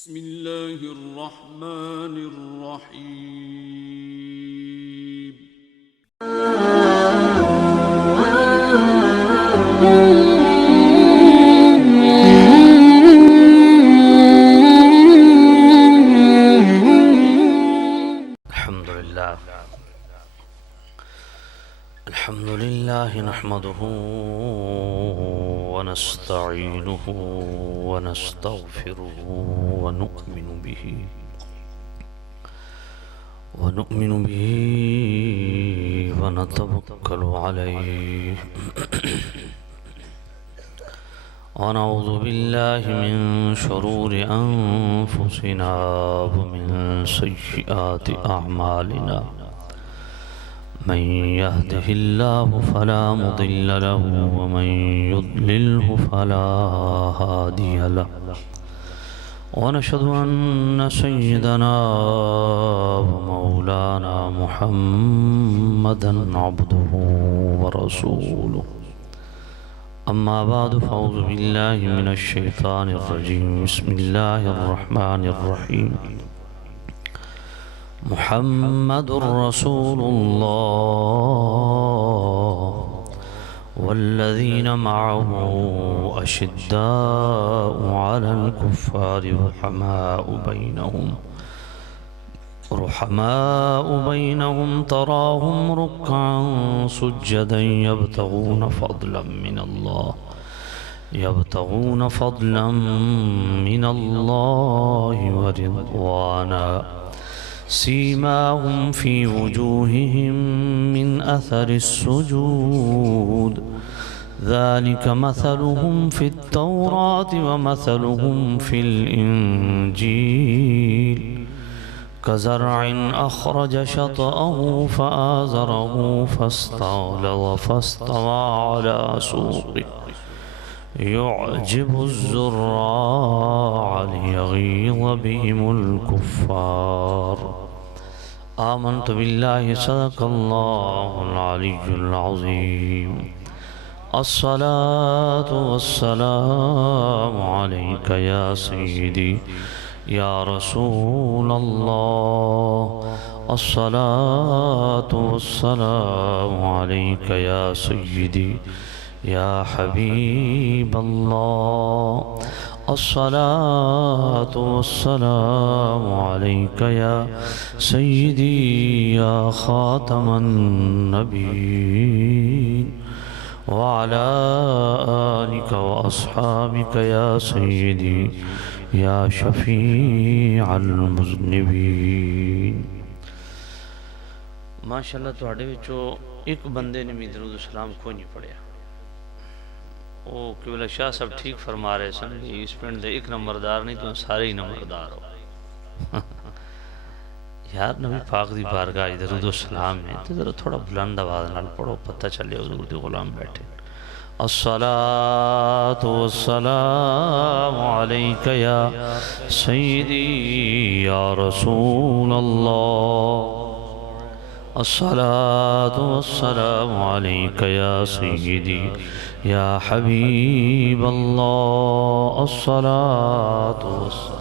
بسم الله الرحمن الرحيم. الحمد لله نحمده ونستعينه ونستغفره ونؤمن به ونتوكل عليه ونعوذ بالله من شرور أنفسنا ومن سيئات أعمالنا. من يهده الله فلا مضل له ومن يضلله فلا هادي له. ونشهد أن سيدنا ومولانا محمدا عبده ورسوله. أما بعد فأعوذ بالله من الشيطان الرجيم. بسم الله الرحمن الرحيم. محمد رسول الله والذين معه أشداء على الكفار رحماء بينهم تراهم ركعا سجدا يبتغون فضلا من الله ورضوانا. سيماهم في وجوههم من أثر السجود ذلك مثلهم في التوراة ومثلهم في الإنجيل كزرع أخرج شطأه فآزره فاستغلظ فاستوى على سوقه يعجب الزراع ليغيظ بهم الكفار. آمنت بالله صدق الله العلي العظيم. الصلاة والسلام عليك يا سيدي يا رسول الله. الصلاة والسلام عليك يا سيدي يا حبيب الله. الصلاة والسلام عليك يا سيدي يا خاتم النبيين وعلى آلك وأصحابك يا سيدي يا شفيع المذنبين. ماشاءاللہ تواڈے وچوں ایک بندے نے بھی درود السلام کوئی نہیں پڑھیا. وہ قبلہ شاہ صاحب ٹھیک فرما رہے سن کہ اس پنڈ دے ایک نمبردار نہیں تو سارے ہی نمبردار ہو. یار نبی پاک دی بارگاہ درود و سلام ہے تو ذرا تھوڑا بلند آواز نال پڑھو پتہ چلے حضور دے غلام بیٹھے. الصلاة والسلام عليك يا سيدي يا رسول الله. الصلاة والسلام عليك يا سيدي يا حبيب الله. الصلاة والسلام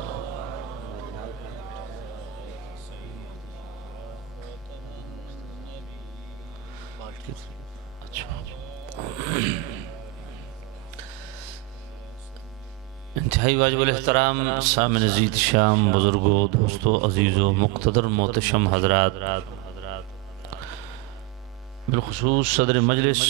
انتہائی واجب الاحترام سامع نزید شام بزرگوں دوستوں عزیزوں مقتدر محتشم حضرات، بالخصوص صدر مجلس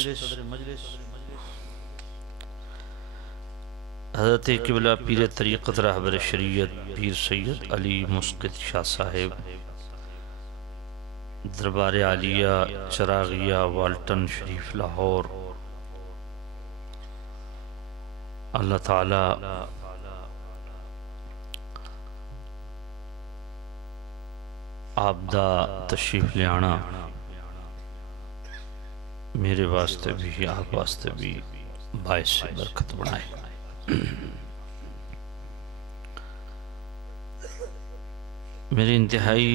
حضرت قبلہ پیر طریقت رہبر شریعت پیر سید علی مسقط شاہ صاحب، دربار عالیہ چراغیہ والٹن شریف لاہور. اللہ تعالی آپ دا تشریف لے آنا میرے واسطے بھی آپ واسطے بھی باعث سے برکت بنائے. میرے انتہائی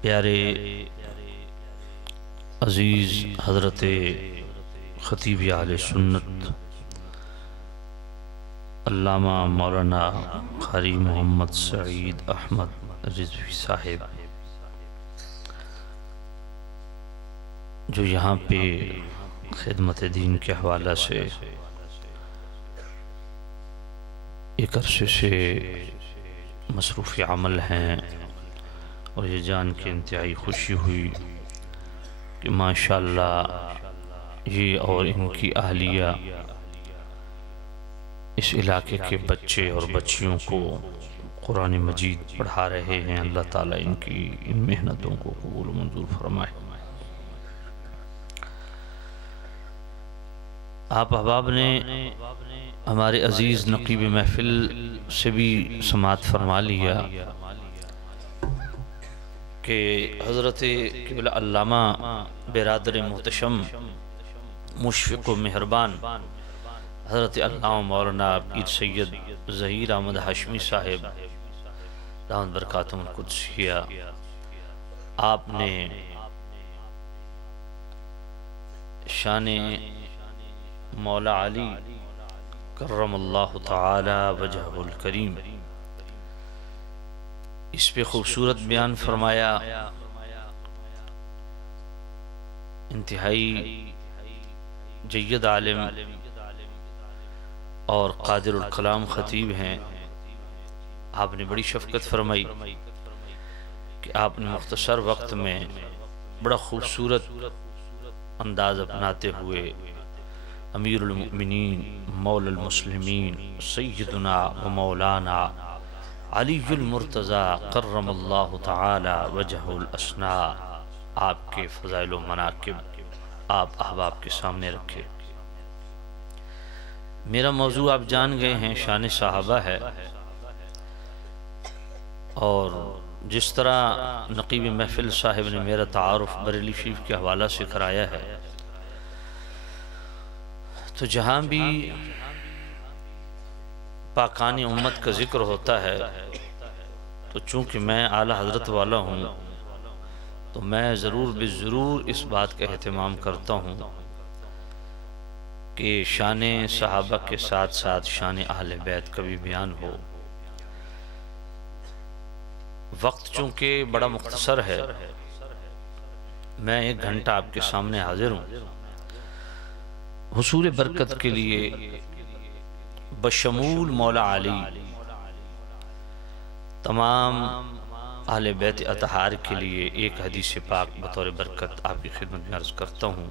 پیارے عزیز حضرت خطیب اہل سنت علامہ مولانا قاری محمد سعید احمد رضوی صاحب جو یہاں پہ خدمت دین کے حوالہ سے ایک عرصے سے مصروف عمل ہیں، اور یہ جان کے انتہائی خوشی ہوئی کہ ماشاءاللہ یہ اور ان کی اہلیہ اس علاقے کے بچے اور بچیوں کو قرآن مجید پڑھا رہے ہیں۔ اللہ تعالیٰ ان کی ان محنتوں کو قبول و منظور فرمائے۔ آپ احباب نے ہمارے عزیز نقیب محفل سے بھی سماعت فرما لیا کہ حضرت قبلہ علامہ برادر محتشم مشفق و مہربان حضرت علامہ مولانا پیر سید ظہیر احمد ہاشمی صاحب دامت برکاتہم القدسیہ، آپ نے شان مولا علی کرم اللہ تعالی وجہہ الکریم اس پہ خوبصورت بیان فرمایا۔ انتہائی جید عالم اور قادر الکلام خطیب ہیں۔ آپ نے بڑی شفقت فرمائی کہ آپ نے مختصر وقت میں بڑا خوبصورت انداز اپناتے ہوئے امیر المؤمنین مولا المسلمین سیدنا و مولانا علی المرتضی کرم اللہ تعالی وجہہ الاسناء آپ کے فضائل و مناقب آپ احباب کے سامنے رکھے۔ میرا موضوع آپ جان گئے ہیں، شان صحابہ ہے، اور جس طرح نقیب محفل صاحب نے میرا تعارف بریلی شریف کے حوالہ سے کرایا ہے، تو جہاں بھی پاکان امت کا ذکر ہوتا ہے تو چونکہ میں اعلی حضرت والا ہوں تو میں ضرور اس بات کا اہتمام کرتا ہوں کہ شان صحابہ کے ساتھ ساتھ شان اہل بیت کا بھی بیان ہو۔ وقت چونکہ بڑا مختصر ہے، میں 1 گھنٹہ آپ کے سامنے حاضر ہوں۔ حصول برکت کے لیے بشمول مولا علی تمام اہل بیت اطہار کے لیے ایک حدیث پاک بطور برکت آپ کی خدمت میں عرض کرتا ہوں،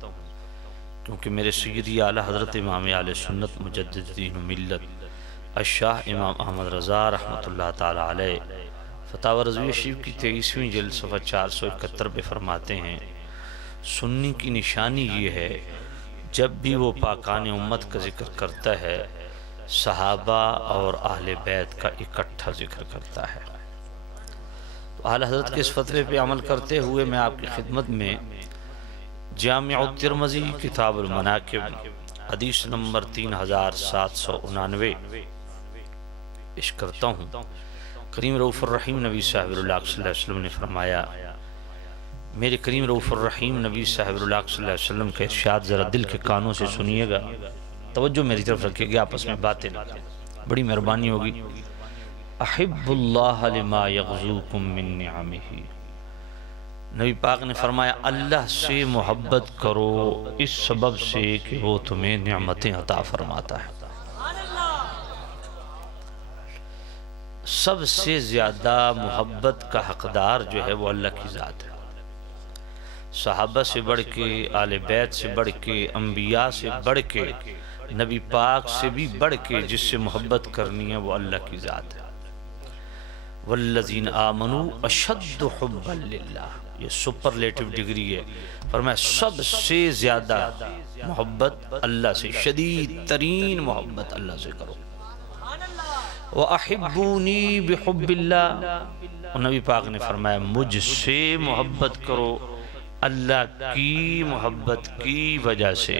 کیونکہ میرے سیدی اعلی حضرت امام اہل سنت مجدد دین و ملت الشاہ امام احمد رضا رحمۃ اللہ تعالی علیہ فتاوی رضویہ شریف کی 23ویں جلد صفحہ 471 پہ فرماتے ہیں، سنی کی نشانی یہ ہے جب بھی وہ پاکان امت کا ذکر کرتا ہے صحابہ اور اہل بیت کا اکٹھا ذکر کرتا ہے۔ تو اعلی حضرت کے اس فتوے پہ عمل کرتے ہوئے میں آپ کی خدمت میں جامع الترمذی کتاب المناقب حدیث نمبر 3799 پیش کرتا ہوں۔ کریم رؤوف الرحیم نبی صاحب اللہ صلی اللہ علیہ وسلم نے فرمایا، میرے کریم رؤوف الرحیم نبی صاحب اللہ صلی اللہ علیہ وسلم کا ارشاد ذرا دل کے کانوں سے سنیے گا، توجہ میری طرف رکھیے گا، آپس میں باتیں نہ کریں، بڑی مہربانی ہوگی۔ احب اللہ لما یغزوکم من نعمہ، نبی پاک نے فرمایا اللہ سے محبت کرو اس سبب سے کہ وہ تمہیں نعمتیں عطا فرماتا ہے۔ سب سے زیادہ محبت کا حقدار جو ہے وہ اللہ کی ذات ہے۔ صحابہ سے بڑھ کے، آل بیت سے بڑھ کے، انبیاء سے بڑھ کے، نبی پاک سے بھی بڑھ کے جس سے محبت کرنی ہے وہ اللہ کی ذات ہے۔ والذین آمنوا اشد حبا للہ، یہ سپرلیٹو ڈگری ہے، فرمایا سب سے زیادہ محبت اللہ سے، شدید ترین محبت اللہ سے کرو۔ وَأَحِبُّونِي بِحُبِّ اللَّهِ، اور نبی پاک نے فرمایا مجھ سے محبت کرو اللہ کی محبت کی وجہ سے۔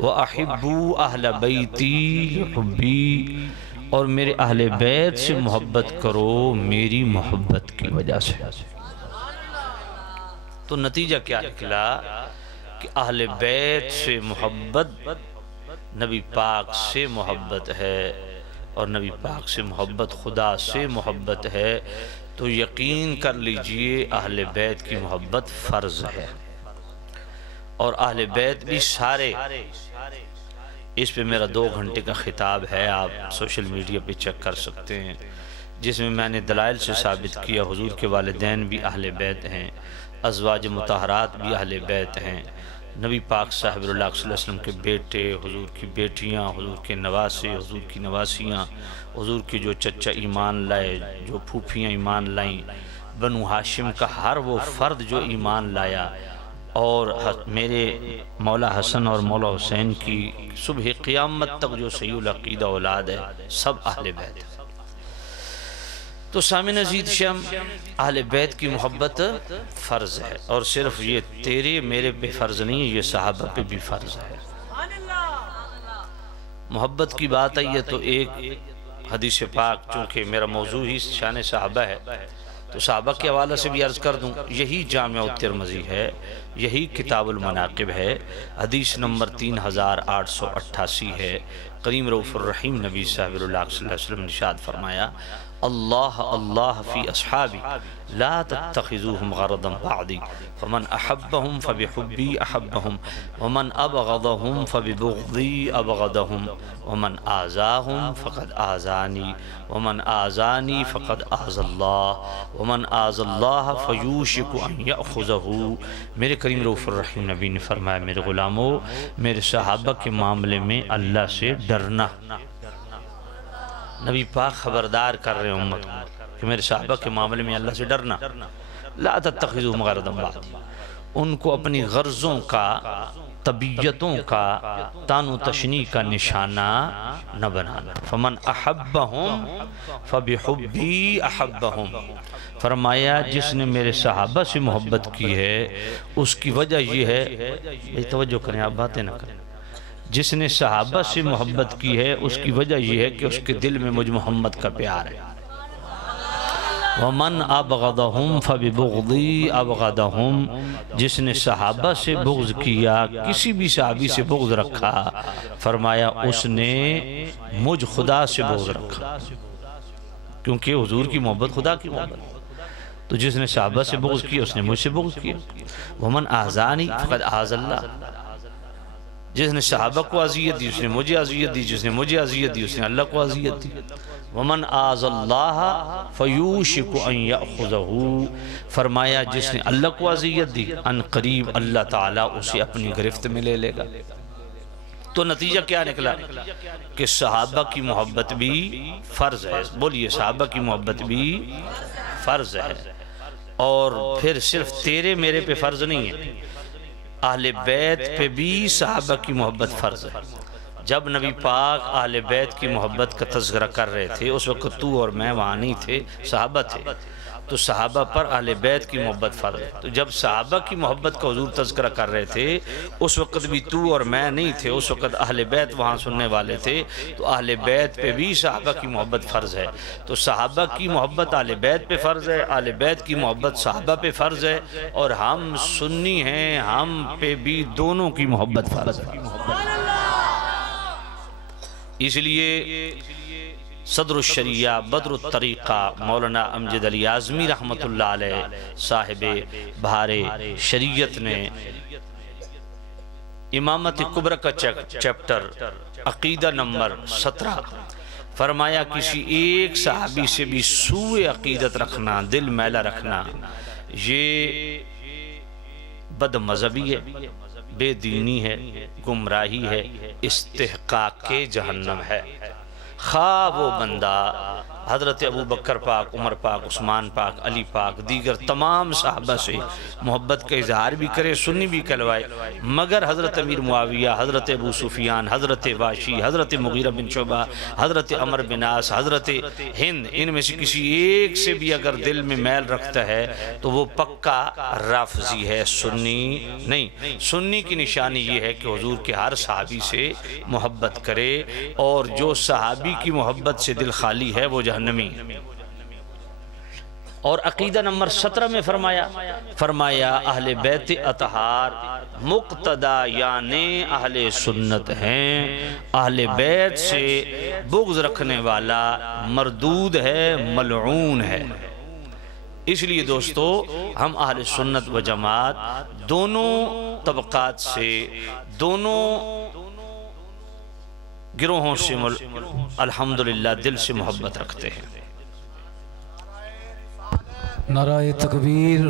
وَأَحِبُّوا أَهْلَ بَيْتِي لِحُبِّي، اور میرے اہل بیت سے محبت کرو میری محبت کی وجہ سے۔ تو نتیجہ کیا نکلا کہ اہل بیت سے محبت نبی پاک سے محبت ہے اور نبی پاک سے محبت خدا سے محبت ہے تو یقین کر لیجئے اہل بیت کی محبت فرض ہے۔ اور اہل بیت بھی سارے، اس پہ میرا 2 گھنٹے کا خطاب ہے، آپ سوشل میڈیا پہ چیک کر سکتے ہیں، جس میں میں نے دلائل سے ثابت کیا حضور کے والدین بھی اہل بیت ہیں، ازواج مطہرات بھی اہل بیت ہیں، نبی پاک صاحب اللہ صلی اللہ علیہ وسلم کے بیٹے، حضور کی بیٹیاں، حضور کے نواسے، حضور کی نواسیاں، حضور کی جو چچا ایمان لائے، جو پھوپھیاں ایمان لائیں، بنو ہاشم کا ہر وہ فرد جو ایمان لایا، اور میرے مولا حسن اور مولا حسین کی صبح قیامت تک جو صحیح العقیدہ اولاد ہے، سب اہل بیت ہے۔ تو سامعین عزیز شم، اہل بیت کی محبت فرض ہے، اور صرف یہ تیرے میرے پہ فرض نہیں ہے، یہ صحابہ پہ بھی فرض ہے۔ محبت کی بات آئی ہے تو ایک حدیث پاک، چونکہ میرا موضوع ہی شان صحابہ ہے تو صحابہ کے حوالے سے بھی عرض کر دوں، یہی جامع الترمذی ہے، یہی کتاب المناقب ہے، حدیث نمبر 3888 ہے۔ کریم رؤوف الرحیم نبی صاحب اللہ صلی اللہ علیہ وسلم نے ارشاد فرمایا، اللہ اللہ فی اصحابی لا تتخذوهم غرضا بعدی فمن احبهم فبحبی احبهم ومن ابغضهم فببغضی ابغضهم ومن آذاهم فقد آذانی ومن آذانی فقد آذ اللہ ومن آذ اللہ فیوشک ان یأخذہ۔ میرے کریم رؤوف الرحیم نبی نے فرمایا، میرے غلاموں، میرے صحابہ کے معاملے میں اللہ سے ڈرنا۔ نبی پاک خبردار کر رہے ہیں امت کو کہ میرے صحابہ کے معاملے میں اللہ سے ڈرنا۔ لا تتخذوهم غرضا بعدی، ان کو اپنی غرضوں کا، طبیعتوں کا، تان و تشنیع کا نشانہ نہ بنانا۔ فمن احبہم فبحبی احبہم، فرمایا جس نے میرے صحابہ سے محبت کی ہے اس کی وجہ یہ ہے، بھئی توجہ کریں، آپ باتیں نہ کریں، جس نے صحابہ سے محبت کی ہے اس کی وجہ یہ ہے کہ اس کے دل میں مجھ محمد کا پیار ہے۔ وَمَنْ أَبْغَضَهُمْ فَبِبُغْضِي أَبْغَضَهُمْ، جس نے صحابہ سے بغض کیا، کسی بھی صحابی سے بغض رکھا، فرمایا اس نے مجھ خدا سے بغض رکھا، کیونکہ حضور کی محبت خدا کی محبت، تو جس نے صحابہ سے بغض کیا اس نے مجھ سے بغض کیا۔ وَمَنْ آذَانِي فَقَدْ آذَ اللَّهِ، جس نے صحابہ کو اذیت دی اس نے مجھے اذیت دی، جس نے مجھے اذیت دی اس نے اللہ کو اذیت دی۔ وَمَنْ آذَ اللَّهَ فَيُوشِكُ أَنْ يَأْخُذَهُ، فرمایا جس نے اللہ کو اذیت دی ان قریب اللہ تعالیٰ اسے اپنی گرفت میں لے لے گا۔ تو نتیجہ کیا نکلا کہ صحابہ کی محبت بھی فرض ہے۔ بولیے، صحابہ کی محبت بھی فرض ہے، اور پھر صرف تیرے میرے پہ فرض نہیں ہے، اہل بیت پہ بھی صحابہ کی محبت فرض ہے۔ جب نبی پاک اہل بیت کی محبت کا تذکرہ کر رہے تھے اس وقت تو اور میں وہاں نہیں تھے، صحابہ تھے، تو صحابہ پر اہل بیت کی محبت فرض ہے۔ تو جب صحابہ کی محبت کا حضور تذکرہ کر رہے تھے اس وقت بھی تو اور میں نہیں تھے، اس وقت اہل بیت وہاں سننے والے تھے، تو اہل بیت پہ بھی صحابہ کی محبت فرض ہے۔ تو صحابہ کی محبت اہل بیت پہ فرض ہے، اہل بیت کی محبت صحابہ پہ فرض ہے، اور ہم سنی ہیں، ہم پہ بھی دونوں کی محبت فرض ہے۔ اس لیے صدر الشریعہ بدر الطریقہ مولانا امجد علی اعظمی رحمت اللہ علیہ صاحب بہار شریعت نے امامت کبری کا چیپٹر عقیدہ نمبر 17 فرمایا، کسی ایک صحابی سے بھی سوء عقیدت رکھنا، دل میلہ رکھنا، یہ بد مذہبی ہے، بے دینی ہے، گمراہی ہے، استحقاق جہنم ہے۔ خواہ وہ بندہ حضرت ابو بکر پاک، عمر پاک، عثمان پاک، علی پاک، دیگر تمام صحابہ سے محبت کا اظہار بھی کرے، سنی بھی کلوائے، مگر حضرت امیر معاویہ، حضرت ابو سفیان، حضرت واشی، حضرت مغیرہ بن شعبہ، حضرت عمر بن عاص، حضرت ہند، ان میں سے کسی ایک سے بھی اگر دل میں میل رکھتا ہے تو وہ پکا رافضی ہے، سنی نہیں۔ سنی کی نشانی یہ ہے کہ حضور کے ہر صحابی سے محبت کرے، اور جو صحابی کی محبت سے دل خالی ہے وہ جہنمی ہے۔ اور عقیدہ نمبر 17 میں فرمایا اہل بیت اطہار مقتدہ یعنی اہل سنت ہیں، اہل بیت سے بغض رکھنے والا مردود ہے، ملعون ہے۔ اس لیے دوستو ہم اہل سنت و جماعت دونوں طبقات سے، دونوں گروہوں سے الحمدللہ دل سے محبت رکھتے ہیں۔ نعرہ تکبیر،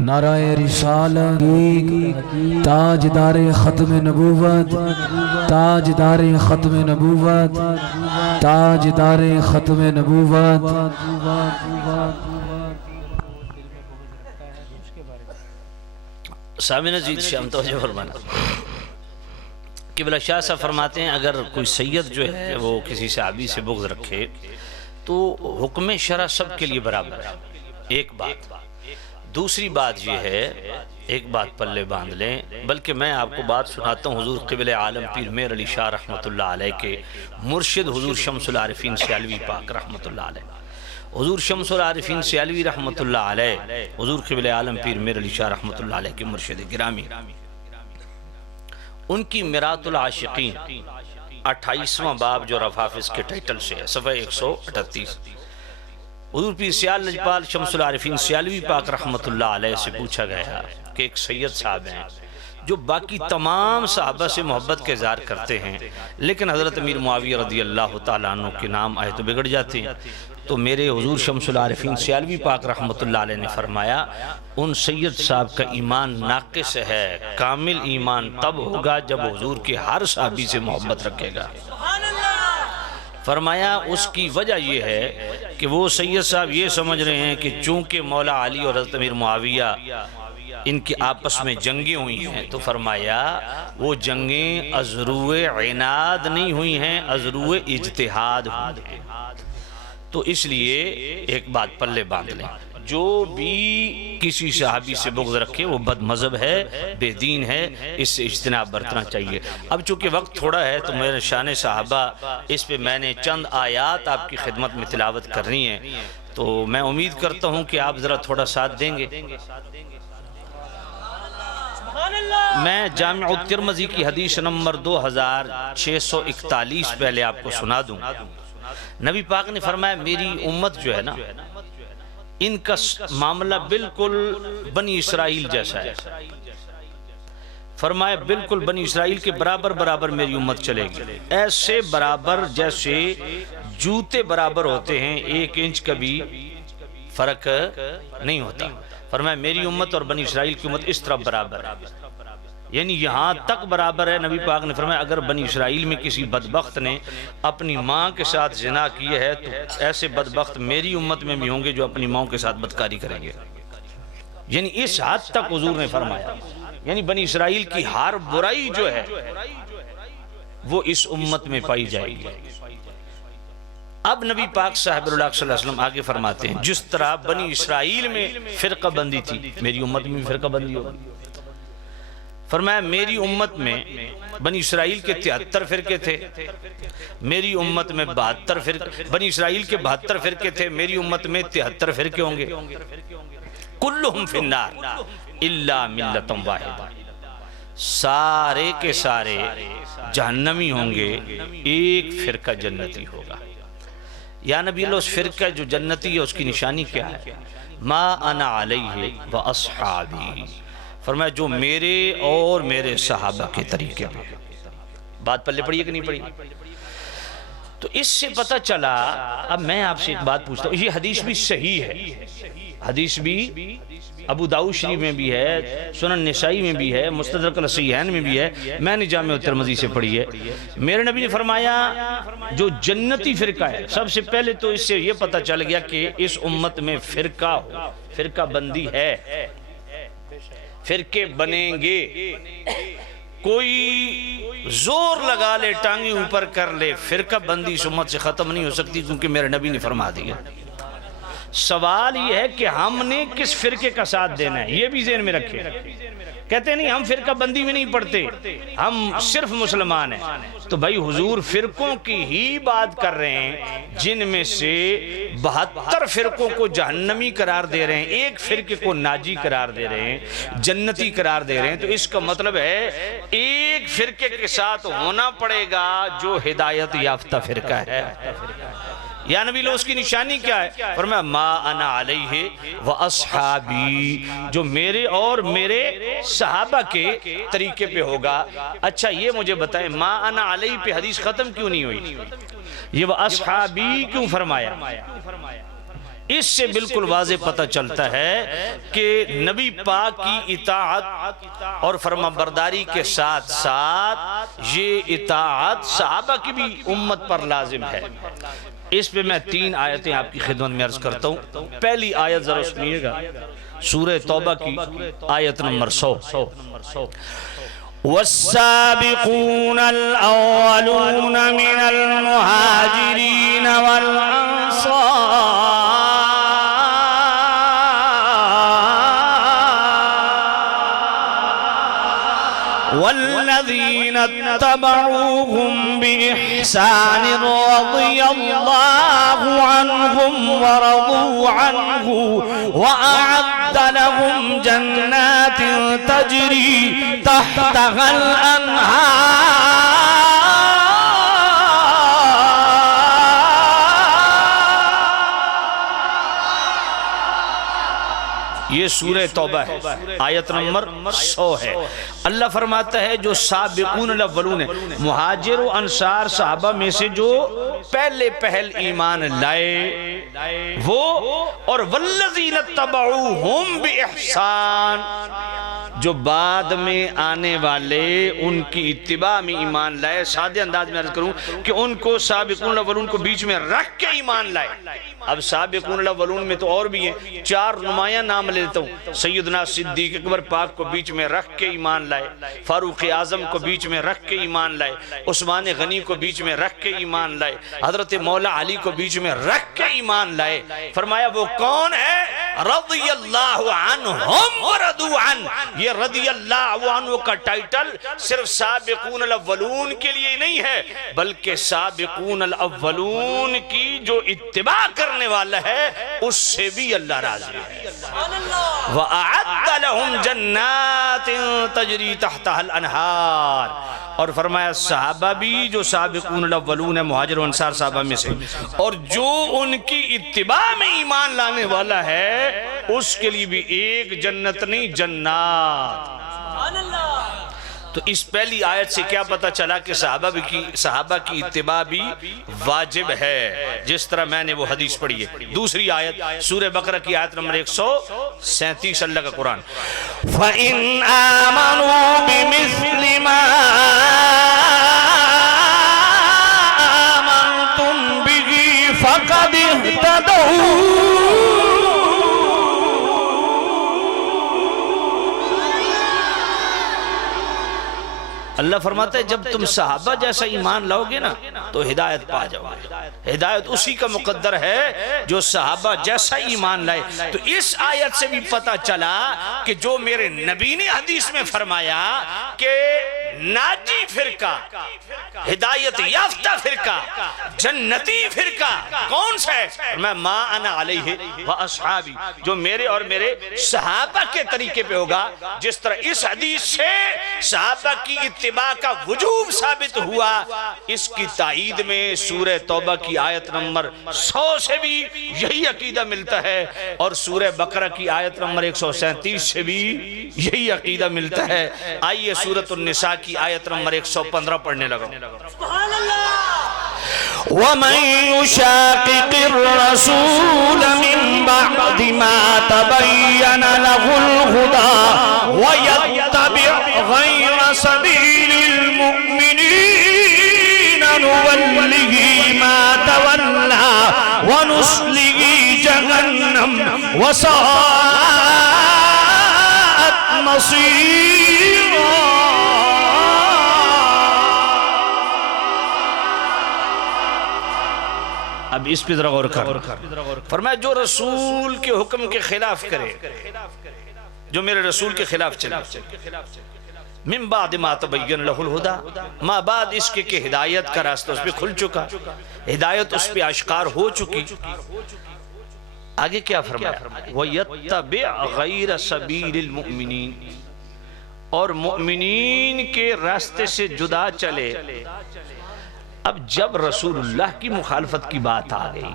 نعرہ رسالت، تاجدار ختم نبوت، تاجدار ختم نبوت، تاجدار ختم نبوت۔ سامعین عزیز شام توجہ فرمانا، قبلہ شاہ صاحب فرماتے ہیں اگر کوئی سید جو ہے وہ کسی صحابی سے بغض رکھے تو حکم شرع سب کے لیے برابر ہے، ایک بات۔ دوسری بات یہ ہے، ایک بات پلے باندھ لیں، بلکہ میں آپ کو بات سناتا ہوں حضور قبلہ عالم پیر میر علی شاہ رحمۃ اللہ علیہ کے مرشد حضور شمس العارفین سیالوی پاک رحمۃ اللہ علیہ۔ حضور شمس العارفین سیالوی رحمۃ اللہ علیہ حضور قبلہ عالم پیر میر علی شاہ رحمۃ اللہ علیہ کے مرشد گرامی، ان کی مرات العاشقین 28واں باب جو رفافظ کے ٹائٹل سے ہے، صفحہ 138، حضور پیر سیال لجپال شمس العارفین سیالوی پاک رحمۃ اللہ علیہ سے پوچھا گیا کہ ایک سید صاحب ہیں جو باقی تمام صحابہ سے محبت کے اظہار کرتے ہیں، لیکن حضرت امیر معاویہ رضی اللہ تعالیٰ عنہ کے نام آئے تو بگڑ جاتے ہیں۔ تو میرے حضور شمس العارفین سیالوی پاک رحمۃ اللہ علیہ نے فرمایا ان سید صاحب کا ایمان ناقص ہے، کامل ایمان تب ہوگا جب حضور کے ہر صحابی سے محبت رکھے گا۔ فرمایا اس کی وجہ یہ ہے کہ وہ سید صاحب یہ سمجھ رہے ہیں کہ چونکہ مولا علی اور حضرت امیر معاویہ ان کی آپس میں جنگیں ہوئی ہیں، تو فرمایا وہ جنگیں ازرو عناد نہیں ہوئی ہیں، ازرو اجتہاد ہوئی ہیں۔ تو اس لیے ایک بات پلے باندھ لیں، جو بھی کسی صحابی سے بغض رکھے وہ بد مذہب ہے، بے دین ہے، اس سے اجتناب برتنا چاہیے۔ اب چونکہ وقت تھوڑا ہے تو میرے شان صحابہ اس پہ میں نے چند آیات آپ کی خدمت میں تلاوت کرنی ہے، تو میں امید کرتا ہوں کہ آپ ذرا تھوڑا ساتھ دیں گے۔ میں جامع الترمذی کی حدیث نمبر 2641 پہلے آپ کو سنا دوں۔ نبی پاک نے فرمایا میری امت جو ہے نا، ان کا معاملہ بالکل بنی اسرائیل جیسا ہے۔ فرمایا بالکل بنی اسرائیل کے برابر میری امت چلے گی، ایسے برابر جیسے جوتے برابر ہوتے ہیں، 1 انچ کا بھی فرق نہیں ہوتا۔ فرمایا میری امت اور بنی اسرائیل کی امت اس طرح برابر ہے، یعنی یہاں تک برابر ہے۔ نبی پاک نے فرمایا اگر بنی اسرائیل میں کسی بدبخت نے اپنی ماں کے ساتھ زنا کیے ہے تو ایسے بدبخت میری امت میں بھی ہوں گے جو اپنی ماں کے ساتھ بدکاری کریں گے، یعنی اس حد تک حضور نے فرمایا، یعنی بنی اسرائیل کی ہر برائی جو ہے وہ اس امت میں پائی جائے گی۔ اب نبی پاک صاحب اللہ صلی اللہ علیہ وسلم آگے فرماتے ہیں جس طرح بنی اسرائیل میں فرقہ بندی تھی میری امت میں بھی فرقہ بندی ہوگی۔ فرمایا میری امت میں بنی اسرائیل کے 73 فرقے تھے، میری امت میں 72 فرقے، بنی اسرائیل کے 72 فرقے تھے، میری امت میں 73 فرقے ہوں گے۔ کلہم فی النار الا ملۃ واحدہ، سارے کے سارے جہنمی ہوں گے، ایک فرقہ جنتی ہوگا۔ یا نبی اللہ اس فرقہ جو جنتی ہے اس کی نشانی کیا ہے؟ ما انا علیہ و اصحابی، فرمایا جو میرے اور میرے صحابہ کے طریقے پہ۔ بات پلے پڑی ہے کہ نہیں پڑی؟ تو اس سے پتہ چلا، اب میں آپ سے ایک بات پوچھتا ہوں، یہ حدیث بھی صحیح ہے، حدیث بھی ابو داؤد شریف میں بھی ہے، سنن نسائی میں بھی ہے، مستدرک الصحیحین میں بھی ہے، میں نے جامع الترمذی سے پڑھی ہے۔ میرے نبی نے فرمایا جو جنتی فرقہ ہے، سب سے پہلے تو اس سے یہ پتہ چل گیا کہ اس امت میں فرقہ بندی ہے، فرقے بنیں گے۔ کوئی زور لگا لے، ٹانگیں اوپر کر لے، فرقہ بندی اس امت سے ختم نہیں ہو سکتی، کیونکہ میرے نبی نے فرما دیا۔ سوال یہ ہے کہ ہم نے کس فرقے کا ساتھ دینا ہے، یہ بھی ذہن میں رکھیں۔ کہتے نہیں ہم فرقہ بندی میں نہیں پڑھتے، ہم صرف مسلمان ہیں۔ تو بھائی حضور فرقوں کی ہی بات کر رہے ہیں جن میں سے 72 فرقوں کو جہنمی قرار دے رہے ہیں، ایک فرقے کو ناجی قرار دے رہے ہیں، جنتی قرار دے رہے ہیں۔ تو اس کا مطلب ہے ایک فرقے کے ساتھ ہونا پڑے گا جو ہدایت یافتہ فرقہ ہے۔ یا نبی لو اس کی نشانی کیا ہے؟ فرمایا ما انا علیہ و اصحابی، جو میرے اور میرے صحابہ کے طریقے پہ ہوگا۔ اچھا یہ مجھے بتائیں ما انا علیہ پہ حدیث ختم کیوں نہیں ہوئی؟ یہ و اصحابی کیوں فرمایا؟ اس سے بالکل واضح پتہ چلتا ہے کہ نبی پاک کی اطاعت اور فرما برداری کے ساتھ ساتھ یہ اطاعت صحابہ کی بھی امت پر لازم ہے۔ اس پہ میں 3 آیتیں آپ کی خدمت میں عرض کرتا ہوں۔ پہلی آیت ذرا سنیے گا، سورہ توبہ کی آیت نمبر 100۔ والسابقون الأولون من المهاجرين والأنصار والذين اتبعوهم بإحسان رضي الله عنهم ورضوا عنه وأعد لهم جنات تجري تحتها الأنهار یہ سورہ توبہ ہے، آیت نمبر 100 ہے۔ اللہ فرماتا ہے جو سابقون الاولون، مہاجر و انصار صحابہ میں سے جو پہلے پہل ایمان لائے وہ، اور والذین اتبعوہم بإحسان، جو بعد میں آنے والے ان کی اتباع میں ایمان لائے۔ سادے انداز میں عرض کروں کہ ان کو سابقون الاولون کو بیچ میں رکھ کے ایمان لائے۔ اب سابقون الاولون میں تو اور بھی ہیں، 4 نمایاں نام لیتا ہوں۔ سیدنا صدیق اکبر پاک کو بیچ میں رکھ کے ایمان لائے، فاروق اعظم کو بیچ میں رکھ کے ایمان لائے، عثمان غنی کو بیچ میں رکھ کے ایمان لائے، حضرت مولا علی کو بیچ میں رکھ کے ایمان لائے۔ فرمایا وہ کون ہے؟ رضی اللہ عنہم ورضوا عنہ۔ یہ رضی اللہ عنہ کا ٹائٹل صرف سابقون الاولون کے لیے نہیں ہے، بلکہ سابقون الاولون کی جو اتباع کرنے والا ہے اس سے بھی اللہ راضی ہے۔ وَأَعَدَّ لَهُمْ جَنَّاتٍ تَجْرِي تَحْتَهَا الْأَنْهَارِ، اور فرمایا صحابہ بھی جو سابقون الاولون ہے، مہاجر و انصار صحابہ میں سے، اور جو ان کی اتباع میں ایمان لانے والا ہے اس کے لیے بھی ایک جنت نہیں، جنات۔ تو اس پہلی آیت سے کیا پتہ چلا کہ صحابہ کی اتباع بھی واجب ہے، جس طرح میں نے وہ حدیث پڑھی ہے۔ دوسری آیت سورہ بقرہ کی آیت نمبر 137، اللہ کا قرآن، فَإِنْ آمَنُوا بِمِثْلِ مَا آمَنْتُمْ بِهِ فَقَدِ اهْتَدَوْا۔ اللہ فرماتا ہے جب تم صحابہ جیسا ایمان لاؤ گے نا تو ہدایت پا جاؤ گے۔ ہدایت اسی کا مقدر ہے جو صحابہ جیسا ایمان لائے۔ تو اس آیت سے بھی پتہ چلا کہ جو میرے نبی نے حدیث میں فرمایا کہ ناجی فرقہ، ہدایت یافتہ فرقہ، جنتی فرقہ کون سا ہے؟ میں ما انا علیہ و اصحابی، جو میرے اور میرے صحابہ کے طریقے پہ ہوگا۔ جس طرح اس حدیث سے صحابہ کی اتباع کا وجوب ثابت ہوا، اس کی تائید میں سورہ توبہ کی آیت نمبر 100 سے بھی یہی عقیدہ ملتا ہے، اور سورہ بقرہ کی آیت نمبر 137 سے بھی یہی عقیدہ ملتا ہے۔ آئیے سورۃ النساء کی آیت نمبر 115 پڑھنے لگا۔ وَمَن يُشَاقِقِ الرَّسُولَ مِن بَعْدِ مَا تَبَيَّنَ لَهُ الْهُدَى وَيَتَّبِعْ غَيْرَ سَبِيلِ الْمُؤْمِنِينَ نُوَلِّهِ مَا تَوَلَّى وَنُصْلِهِ جَهَنَّمَ وَسَاءَتْ مَصِيرًا۔ اب اس پہ ذرا غور کر، فرمایا جو رسول کے حکم کے خلاف کرے، جو میرے رسول کے خلاف چلے، من بعد ما تبین لہ الہدی، ما بعد اس کے کہ ہدایت کا راستہ اس پہ کھل چکا، ہدایت اس پہ آشکار ہو چکی۔ آگے کیا فرمایا؟ وَيَتَّبِعْ غَيْرَ سَبِيلِ الْمُؤْمِنِينَ، اور مؤمنین کے راستے سے جدا چلے۔ اب جب رسول اللہ کی مخالفت کی بات آ گئی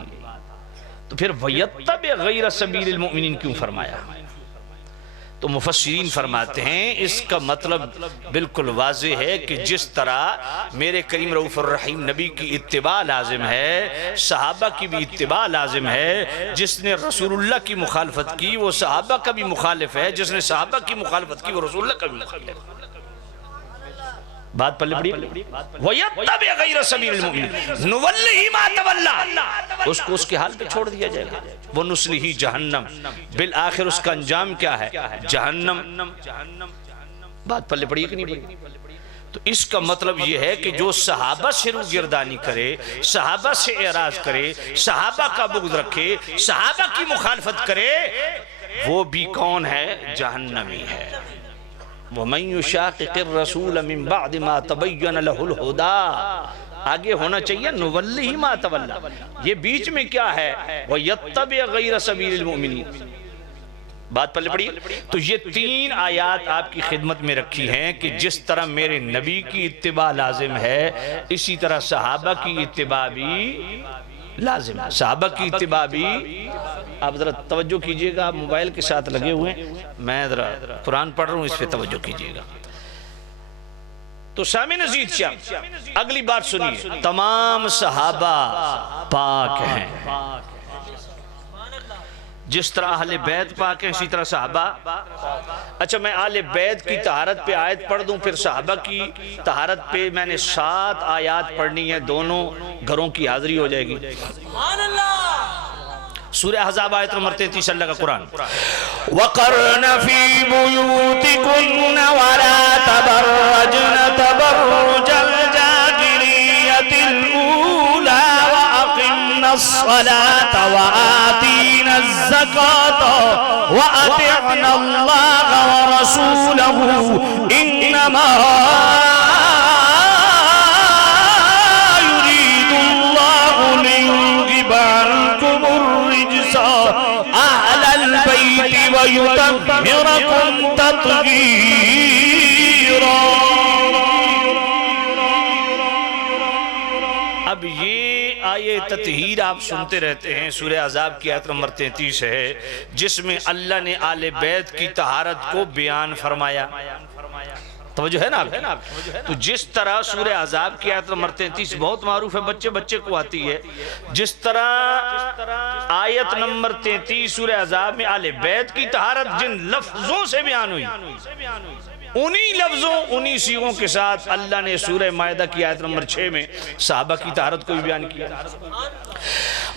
تو پھر وَيَتَّبِعْ غَيْرَ سَبِيلِ الْمُؤْمِنِينَ کیوں فرمایا؟ تو مفسرین فرماتے ہیں اس کا مطلب بالکل واضح ہے کہ جس طرح میرے کریم رؤوف الرحیم نبی کی اتباع لازم ہے، صحابہ کی بھی اتباع لازم ہے۔ جس نے رسول اللہ کی مخالفت کی وہ صحابہ کا بھی مخالف ہے، جس نے صحابہ کی مخالفت کی وہ رسول اللہ کا بھی مخالف ہے۔ بات پلے پڑی، وَيَتَّبِعْ غَيْرَ سَبِيلِ الْمُؤْمِنِينَ نُوَلِّهِ مَا تَوَلَّى، اس کو اس کے حال پہ چھوڑ دیا جائے گا، وَنُصْلِهِ جہنم، بالآخر اس کا انجام کیا ہے؟ جہنم۔ بات پلے پڑی کہ نہیں پڑی؟ تو اس کا مطلب یہ ہے کہ جو صحابہ سے روگردانی کرے، صحابہ سے اعراض کرے، صحابہ کا بغض رکھے، صحابہ کی مخالفت کرے، وہ بھی کون ہے؟ جہنمی ہے۔ وَمَن يُشَاقِقِ الرَّسُولَ مِن بَعْدِ مَا تَبَيَّنَ لَهُ الْهُدَى، آگے ہونا چاہیے نُوَلِّهِ مَا تَوَلَّى، یہ بیچ میں کیا ہے؟ وَيَتَّبِعْ غَيْرَ سَبِيلِ الْمُؤْمِنِينَ۔ بات پلے پڑی؟ تو یہ تین آیات آپ کی خدمت میں رکھی ہیں کہ جس طرح میرے نبی کی اتباع لازم ہے، اسی طرح صحابہ کی اتباع بھی لازم ہے، صحابہ کی اتباع بھی۔ آپ ذرا توجہ کیجئے گا، آپ موبائل کے ساتھ لگے ہوئے ہیں، میں ذرا قرآن پڑھ رہا ہوں، اس پہ توجہ کیجئے گا۔ تو سامع عزیز شاہ، اگلی بات سنیے، تمام صحابہ پاک ہیں، جس طرح اہل بیت پاک ہیں اسی طرح صحابہ۔ اچھا میں اہل بیت کی طہارت پہ آیت پڑھ دوں، پھر صحابہ کی طہارت پہ میں نے 7 آیات پڑھنی ہے، دونوں گھروں کی حاضری ہو جائے گی۔ سورہ احزاب آیت نمبر 33 اللہ کا قرآن، وَقَرْنَ فِي بُيُوتِكُنَّ وَلَا تَبَرَّجْنَ تَبَرُّجَ الْجَاهِلِيَّةِ الْأُولَى وَأَقِمْنَ الصَّلَاةَ وَآتِينَ الزَّكَاةَ وَأَطِعْنَ اللَّهَ وَرَسُولَهُ إِنَّمَا وَيُطَهِّرَكُمْ تَطْهِيرًا۔ اب یہ آیے تطہیر آپ سنتے رہتے ہیں، سورہ احزاب کی آیت نمبر 33 ہے، جس میں اللہ نے آل بیت کی طہارت کو بیان فرمایا۔ توجہ ہے نا آپ؟ تو جس طرح سورہ احزاب کی آیت نمبر 33 بہت معروف ہے، بچے بچے کو آتی ہے، جس طرح آیت نمبر 33 سورہ احزاب میں آل بیت کی طہارت جن لفظوں سے بیان ہوئی، انہی لفظوں انہی صیغوں کے ساتھ اللہ نے سورہ مائدہ کی آیت نمبر 6 میں صحابہ کی طہارت کو بھی بیان کیا۔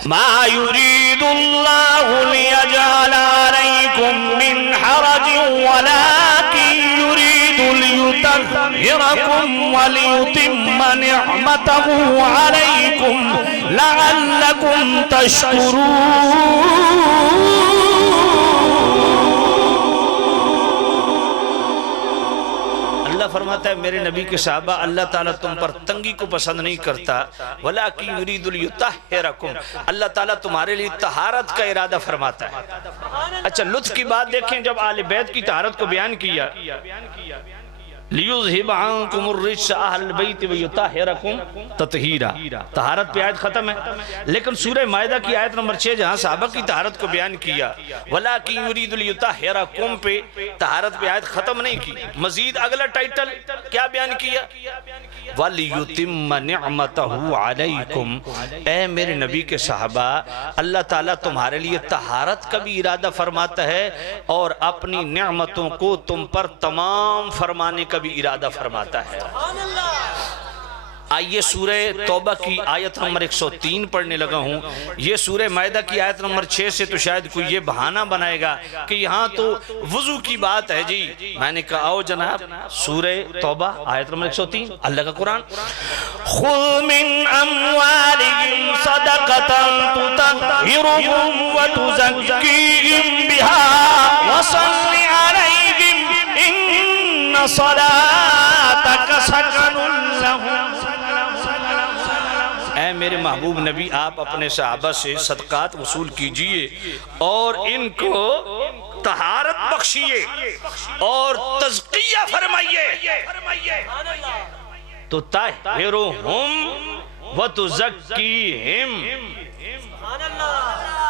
ما يريد الله ليجعل عليكم من حرج ولكن يريد ليطهركم وليتم نعمته عليكم لعلكم تشكرون۔ اللہ فرماتا ہے میرے نبی کے صحابہ، اللہ تعالیٰ تم پر تنگی کو پسند نہیں کرتا، وَلَكِنْ يُرِيدُ لِيُطَهِّرَكُمْ، اللہ تعالیٰ تمہارے لیے طہارت کا ارادہ فرماتا ہے۔ اچھا لطف کی بات دیکھیں، جب آل بیت کی طہارت کو بیان کیا، لِيُذْهِبَ عَنْكُمُ الرِّجْسَ أَهْلَ الْبَيْتِ وَيُطَهِّرَكُمْ تَطْهِيرًا، طہارت پہ آیت ختم ہے۔ لیکن سورہ مائدہ کی آیت نمبر 6 جہاں صحابہ کی طہارت کو بیان کیا، وَلَكِنْ يُرِيدُ لِيُطَهِّرَكُمْ پہ طہارت پہ آیت ختم نہیں کی، مزید اگلا ٹائٹل کیا بیان کیا؟ وَلِيُتِمَّ نِعْمَتَهُ عَلَيْكُمْ، اے میرے نبی کے صحابہ، اللہ تعالیٰ تمہارے لیے طہارت کا بھی ارادہ فرماتا ہے اور اپنی نعمتوں کو تم پر تمام فرمانے کا بھی ارادہ فرماتا ہے۔ آئیے سورہ توبہ کی آیت نمبر 103 پڑھنے لگا ہوں۔ یہ سورہ مائدہ کی آیت نمبر 6 سے تو شاید کوئی یہ بہانہ بنائے گا کہ یہاں تو وضو کی بات ہے جی، میں نے کہا آؤ جناب سورہ توبہ آیت نمبر 103 اللہ کا قرآن، خُذْ مِنْ أَمْوَالِهِمْ صَدَقَةً تُطَهِّرُهُمْ وَتُزَكِّيهِمْ بِهَا وَصَلِّ عَلَيْهِمْ صلاتک سکن لہم۔ اے میرے محبوب نبی، آپ اپنے صحابہ سے صدقات وصول کیجئے اور ان کو طہارت بخشیے اور تزکیہ فرمائیے، تو طاہرہم وتزکیہم،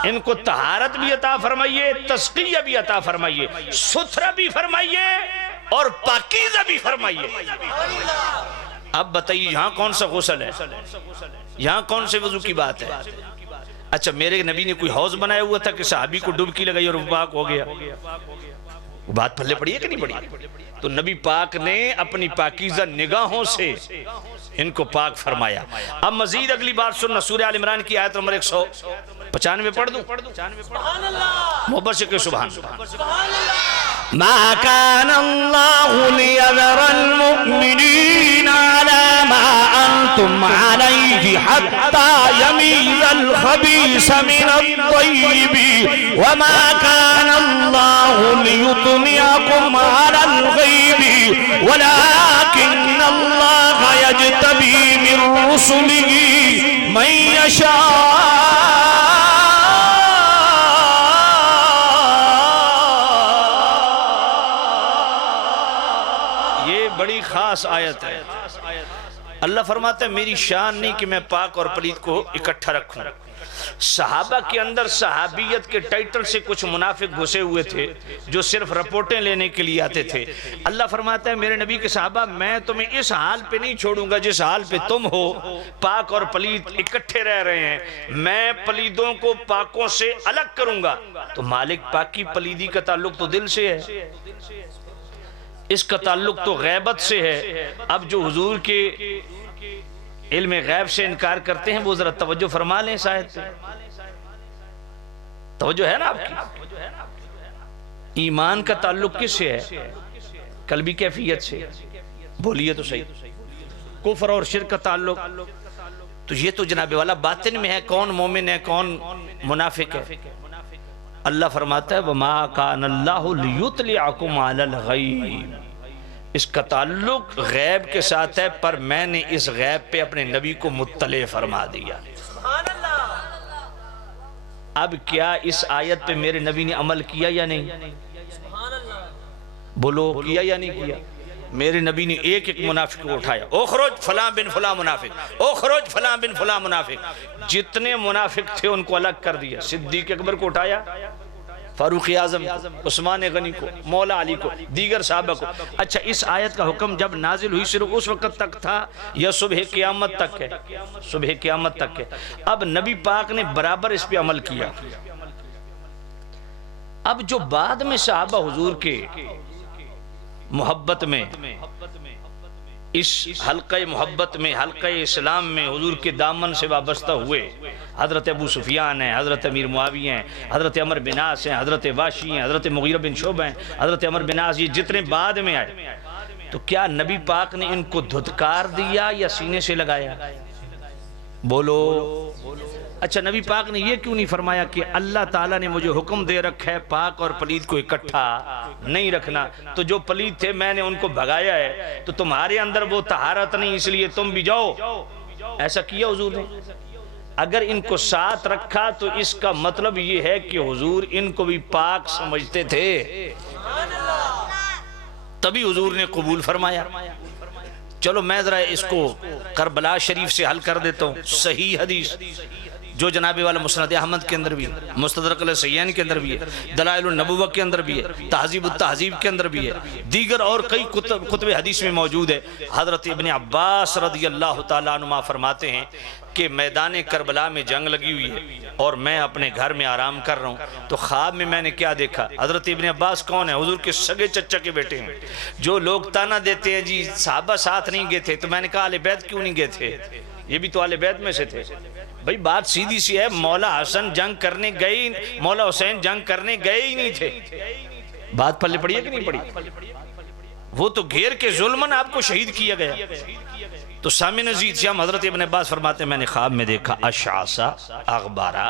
ان کو طہارت بھی عطا فرمائیے، تزکیہ بھی عطا فرمائیے، ستھرا بھی فرمائیے اور پاکیزہ بھی فرمائیے۔ اب بتائیے یہاں کون سا غسل ہے، یہاں کون سے وضو کی بات ہے؟ اچھا میرے نبی نے کوئی حوض بنایا ہوا تھا کہ صحابی کو ڈبکی لگائی اور وہ پاک ہو گیا؟ بات پھلے پڑی ہے کہ نہیں پڑی؟ تو نبی پاک نے اپنی پاکیزہ نگاہوں سے ان کو پاک فرمایا۔ اب مزید اگلی بات سننا، سورہ آل عمران کی آیت نمبر 195 پڑھ دوں؟ محبت سے کہ سبحان اللہ۔ ما كان الله ليذر المؤمنين على ما أنتم عليه حتى يميز الخبيث من الطيب وما كان الله ليطلعكم على الغيب ولكن الله يجتبي من رسله من يشاء۔ بڑی خاص آیت ہے۔ اللہ فرماتا ہے میری شان نہیں کہ میں پاک اور پلید کو اکٹھا رکھوں۔ صحابہ کے اندر صحابیت کے ٹائٹل سے کچھ منافق گھسے ہوئے تھے جو صرف رپورٹیں لینے کے لیے آتے تھے۔ اللہ فرماتا ہے میرے نبی کے صحابہ میں تمہیں اس حال پہ نہیں چھوڑوں گا جس حال پہ تم ہو، پاک اور پلید اکٹھے رہ رہے ہیں، میں پلیدوں کو پاکوں سے الگ کروں گا۔ تو مالک پاکی پلیدی کا تعلق تو دل سے ہے، اس کا تعلق تو غیبت سے ہے۔ اب جو حضور کے علم غیب سے انکار کرتے ہیں وہ ذرا توجہ فرما لیں، شاید توجہ ہے نا آپ کی؟ ایمان کا تعلق کس سے ہے؟ قلبی کیفیت سے، بولیے تو صحیح۔ کفر اور شرک کا تعلق تو یہ تو جناب والا باطن میں ہے، کون مومن ہے کون منافق ہے۔ اللہ فرماتا ہے وَمَا كَانَ اللَّهُ لِيُطْلِعَكُمْ عَلَى الْغَيْبِ، اس کا تعلق غیب کے ساتھ ہے، پر میں نے اس غیب پہ اپنے نبی کو مطلع فرما دیا۔ اب کیا اس آیت پہ میرے نبی نے عمل کیا یا نہیں؟ بولو کیا یا نہیں کیا؟ میرے نبی نے ایک ایک منافق کو اٹھایا، اخرج فلاں بن فلاں منافق، اخرج فلاں بن فلاں منافق، جتنے منافق تھے ان کو الگ کر دیا۔ صدیق اکبر کو اٹھایا، فاروق اعظم کو، عثمان غنی کو، مولا علی کو، دیگر صحابہ کو۔ اچھا اس آیت کا حکم جب نازل ہوئی صرف اس وقت تک تھا یا صبح قیامت تک ہے؟ صبح قیامت تک ہے۔ اب نبی پاک نے برابر اس پہ عمل کیا۔ اب جو بعد میں صحابہ حضور کے محبت میں، اس حلقہ محبت میں، حلقہ اسلام میں حضور کے دامن سے وابستہ ہوئے، حضرت ابو سفیان ہیں، حضرت امیر معاویہ ہیں، حضرت عمر بن عاص ہیں، حضرت واشی ہیں، حضرت مغیرہ بن شعبہ ہیں، حضرت عمر بن عاص، یہ جتنے بعد میں آئے، تو کیا نبی پاک نے ان کو دھتکار دیا یا سینے سے لگایا؟ بولو۔ اچھا نبی پاک نے یہ کیوں نہیں فرمایا کہ اللہ تعالیٰ نے مجھے حکم دے رکھا ہے پاک اور پلید کو اکٹھا نہیں رکھنا، تو جو پلید تھے میں نے ان کو بھگایا ہے، تو تمہارے اندر وہ طہارت نہیں اس لیے تم بھی جاؤ؟ ایسا کیا حضور نے؟ اگر ان کو ساتھ رکھا تو اس کا مطلب یہ ہے کہ حضور ان کو بھی پاک سمجھتے تھے، تبھی حضور نے قبول فرمایا۔ چلو میں ذرا اس کو کربلا شریف سے حل کر دیتا ہوں۔ صحیح حدیث جو جناب والا مسند احمد کے اندر بھی ہے، مستدرک السیان کے اندر بھی ہے، دلائل النبوہ کے اندر بھی ہے، تہذیب التہذیب کے اندر بھی ہے، دیگر اور کئی کتب حدیث میں موجود ہے۔ حضرت ابن عباس رضی اللہ تعالیٰ عنہ فرماتے ہیں کہ میدان کربلا میں جنگ لگی ہوئی ہے اور میں اپنے گھر میں آرام کر رہا ہوں، تو خواب میں میں نے کیا دیکھا؟ حضرت ابن عباس کون ہے؟ حضور کے سگے چچا کے بیٹے ہیں۔ جو لوگ تانا دیتے ہیں جی صحابہ ساتھ نہیں گئے تھے، تو میں نے کہا اہل بیت کیوں نہیں گئے تھے؟ یہ بھی تو اہل بیت میں سے تھے۔ بھئی بات سیدھی سی ہے، مولا حسن جنگ کرنے گئے، مولا حسین جنگ کرنے گئے ہی نہیں تھے۔ بات پلے پڑی ہے کہ نہیں پڑی؟ وہ تو گھیر کے ظلمن آپ کو شہید کیا گیا۔ تو سامع عزیز شام حضرت ابن عباس فرماتے ہیں میں نے خواب میں دیکھا اشعثا اغبارا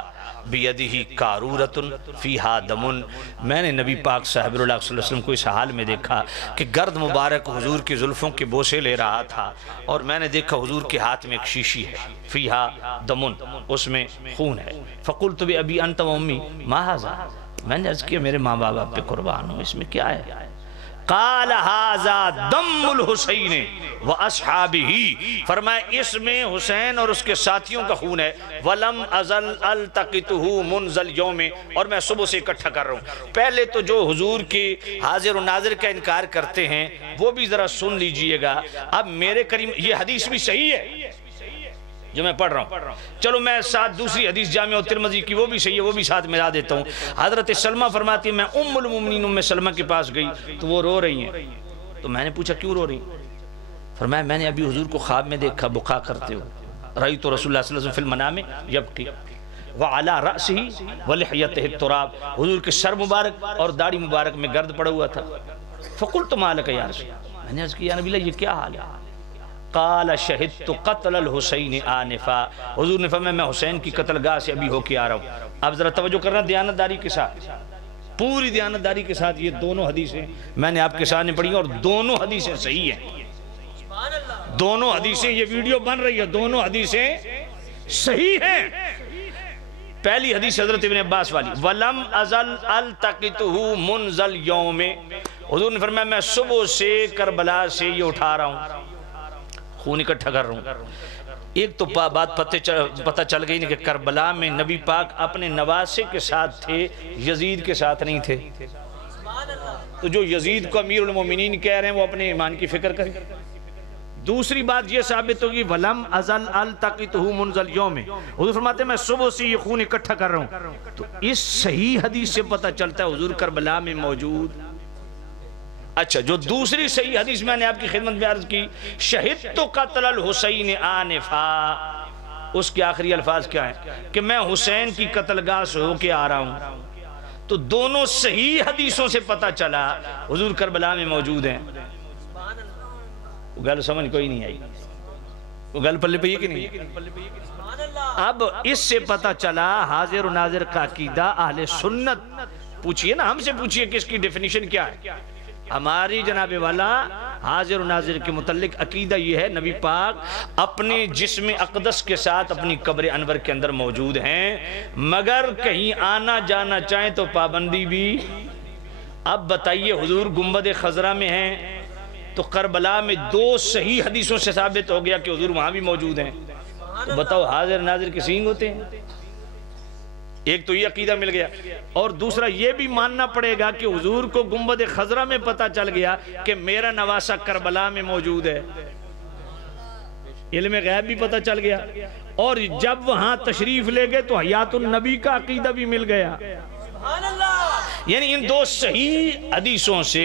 بیدہی کارورت فیہا دمن، میں نے نبی پاک صاحب اللہ صلی اللہ علیہ وسلم کو اس حال میں دیکھا کہ گرد مبارک حضور کی زلفوں کے بوسے لے رہا تھا، اور میں نے دیکھا حضور کے ہاتھ میں ایک شیشی ہے، فیہا دمن، اس میں خون ہے۔ فقلت بأبی انت و امی ما ھذا، میں نے عرض کیا میرے ماں باپ پہ قربان ہوں، اس میں کیا ہے؟ قال ھذا دم الحسین و اصحابہ، فرمایا اس میں حسین اور اس کے ساتھیوں کا خون ہے، ولم ازل التقطہ منذ اليوم، اور میں صبح سے اکٹھا کر رہا ہوں۔ پہلے تو جو حضور کی حاضر و ناظر کا انکار کرتے ہیں وہ بھی ذرا سن لیجئے گا۔ اب میرے کریم، یہ حدیث بھی صحیح ہے جو میں پڑھ رہا ہوں، چلو میں ساتھ دوسری حدیث جامع ترمذی کی وہ بھی صحیح ہے، وہ بھی ساتھ ملا دیتا ہوں۔ حضرت سلمہ فرماتی ہے میں ام المومنین ام سلمہ کے پاس گئی تو وہ رو رہی ہیں، تو میں نے پوچھا کیوں رو رہی ہیں؟ فرمایا میں نے ابھی حضور کو خواب میں دیکھا بکا کرتے ہو، رأیت رسول اللہ صلی اللہ علیہ وسلم فی المنام یبکی وعلی رأسہ ولحیتہ التراب، حضور کے سر مبارک اور داڑھی مبارک میں گرد پڑا ہوا تھا۔ فقلت ما لک یا رسول اللہ، میں نے عرض کیا یا نبی اللہ یہ کیا حال ہے؟ قال شہدت قتل الحسین آنفا، حضور نے فرمایا میں حسین کی قتل گاہ سے ابھی ہو کے آ رہا ہوں۔ اب ذرا توجہ کرنا دیانتداری کے ساتھ، پوری دیانتداری کے ساتھ، یہ دونوں حدیثیں میں نے آپ کے سامنے پڑھی ہیں اور دونوں حدیثیں صحیح ہیں، دونوں حدیثیں، یہ ویڈیو بن رہی ہے، دونوں حدیثیں صحیح ہیں۔ پہلی حدیث حضرت ابن عباس والی، وَلَمْ أَزَلْ أَلْتَقِطُهُ مُنْذَ الْيَوْمِ، حضور نے فرمایا میں صبح سے کربلا سے یہ اٹھا رہا ہوں، خون اکٹھا کر رہا ہوں۔ ایک تو بات پتہ چل گئی کہ کربلا میں نبی پاک اپنے نواسے کے ساتھ تھے، یزید کے ساتھ نہیں تھے، تو جو یزید کو امیر المومنین کہہ رہے ہیں وہ اپنے ایمان کی فکر کریں۔ دوسری بات یہ ثابت ہوگی وَلَمْ أَزَلْ أَلْتَقِطُهُ مُنْذَ الْيَوْمِ، حضور فرماتے ہیں میں صبح سے یہ خون اکٹھا کر رہا ہوں، تو اس صحیح حدیث سے پتہ چلتا ہے حضور کربلا میں موجود۔ اچھا جو دوسری صحیح حدیث میں نے آپ کی خدمت میں عرض کی، شہدت قتل الحسین آنفا، اس کے آخری الفاظ کیا ہیں کہ میں حسین کی قتل گاہ سے ہو کے آ رہا ہوں، تو دونوں صحیح حدیثوں سے پتہ چلا حضور کربلا میں موجود ہیں۔ وہ گل سمجھ کوئی نہیں آئی، وہ گل پلے پہ یہ کہ نہیں؟ اب اس سے پتہ چلا حاضر و ناظر کا عقیدہ اہل سنت، پوچھئے نا ہم سے پوچھئے کہ اس کی ڈیفینیشن کیا ہے؟ ہماری جناب والا حاضر و ناظر کے متعلق عقیدہ یہ ہے نبی پاک اپنے جسم اقدس کے ساتھ اپنی قبر انور کے اندر موجود ہیں، مگر کہیں آنا جانا چاہیں تو پابندی بھی۔ اب بتائیے حضور گنبد خضرا میں ہیں تو کربلا میں دو صحیح حدیثوں سے ثابت ہو گیا کہ حضور وہاں بھی موجود ہیں، تو بتاؤ حاضر ناظر کے سینگ ہوتے ہیں؟ ایک تو یہ عقیدہ مل گیا، اور دوسرا یہ بھی ماننا پڑے گا کہ حضور کو گنبد خضرا میں پتہ چل گیا کہ میرا نواسہ کربلا میں موجود ہے، علم غیب بھی پتہ چل گیا، اور جب وہاں تشریف لے گئے تو حیات النبی کا عقیدہ بھی مل گیا۔ یعنی ان دو صحیح حدیثوں سے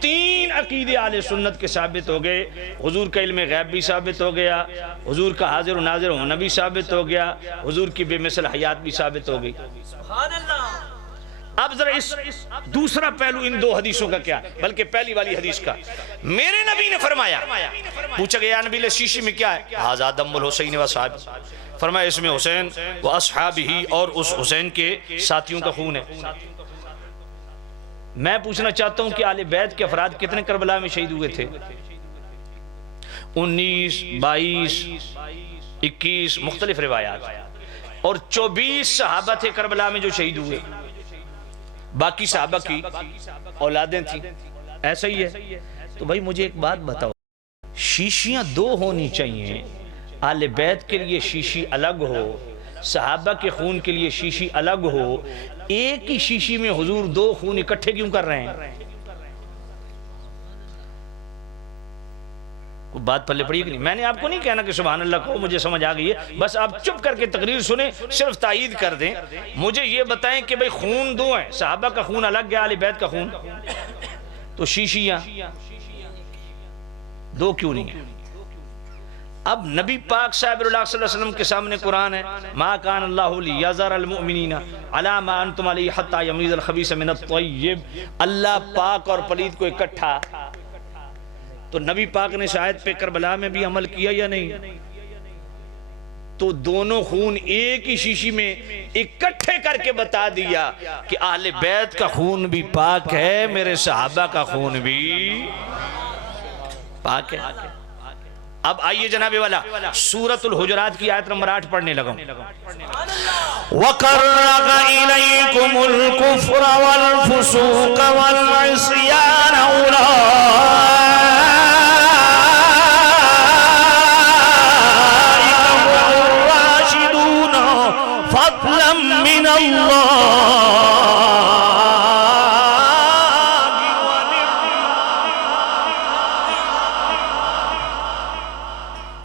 تین عقیدے اہل سنت کے ثابت ہو گئے، حضور کا علم غیب بھی ثابت ہو گیا، حضور کا حاضر و ناظر ہونا بھی ثابت ہو گیا، حضور کی بے مثل حیات بھی ثابت ہو گئی۔ اب ذرا اس دوسرا پہلو ان دو حدیثوں کا کیا، بلکہ پہلی والی حدیث کا، میرے نبی نے فرمایا، پوچھا گیا نبی علیہ شیشی میں کیا ہے؟ ھذا دم الحسین و اصحابہ، فرمایا اس میں حسین و اصحابہ اور اس حسین کے ساتھیوں کا خون ہے۔ میں پوچھنا چاہتا ہوں کہ آل بیت کے افراد کتنے کربلا میں شہید ہوئے تھے؟ 19، 22، 21 مختلف روایات، اور 24 صحابہ تھے کربلا میں جو شہید ہوئے، باقی صحابہ کی اولادیں تھیں، ایسا ہی ہے۔ تو بھائی مجھے ایک بات بتاؤ، شیشیاں دو ہونی چاہیے، آل بیت کے لیے شیشی الگ ہو، صحابہ کے خون کے لیے شیشی الگ ہو، ایک ہی شیشی میں حضور دو خون اکٹھے کیوں کر رہے ہیں؟ بات پلے پڑی کہ نہیں؟ میں نے آپ کو نہیں کہنا کہ سبحان اللہ کہو، مجھے سمجھ آ گئی ہے، بس آپ چپ کر کے تقریر سنیں، صرف تائید کر دیں، مجھے یہ بتائیں کہ بھئی خون دو ہیں، صحابہ کا خون الگ ہے، آل بیت کا خون، تو شیشیاں دو کیوں نہیں ہیں؟ اب نبی پاک صاحب اللہ صلی اللہ علیہ وسلم کے سامنے قرآن ہے، ما کان اللہ لیذر المؤمنین علی ما انتم علیہ حتی یمیز الخبیث من الطیب، اللہ پاک اور پلید کو اکٹھا تو نبی پاک نے شاید پہ کربلا میں بھی عمل کیا یا نہیں؟ تو دونوں خون ایک ہی شیشی میں اکٹھے کر کے بتا دیا کہ اہل بیت کا خون بھی پاک ہے، میرے صحابہ کا خون بھی پاک ہے۔ اب آئیے جناب والا سورۃ الحجرات کی آیت نمبر 8 پڑھنے لگا ہوں۔ وَقَرَّغَ إِلَيْكُمُ الْكُفْرَ وَالْفُسُوقَ وَالْعِصْيَانَ أُولَئِكَ هُمُ الرَّاشِدُونَ فَضْلًا مِّنَ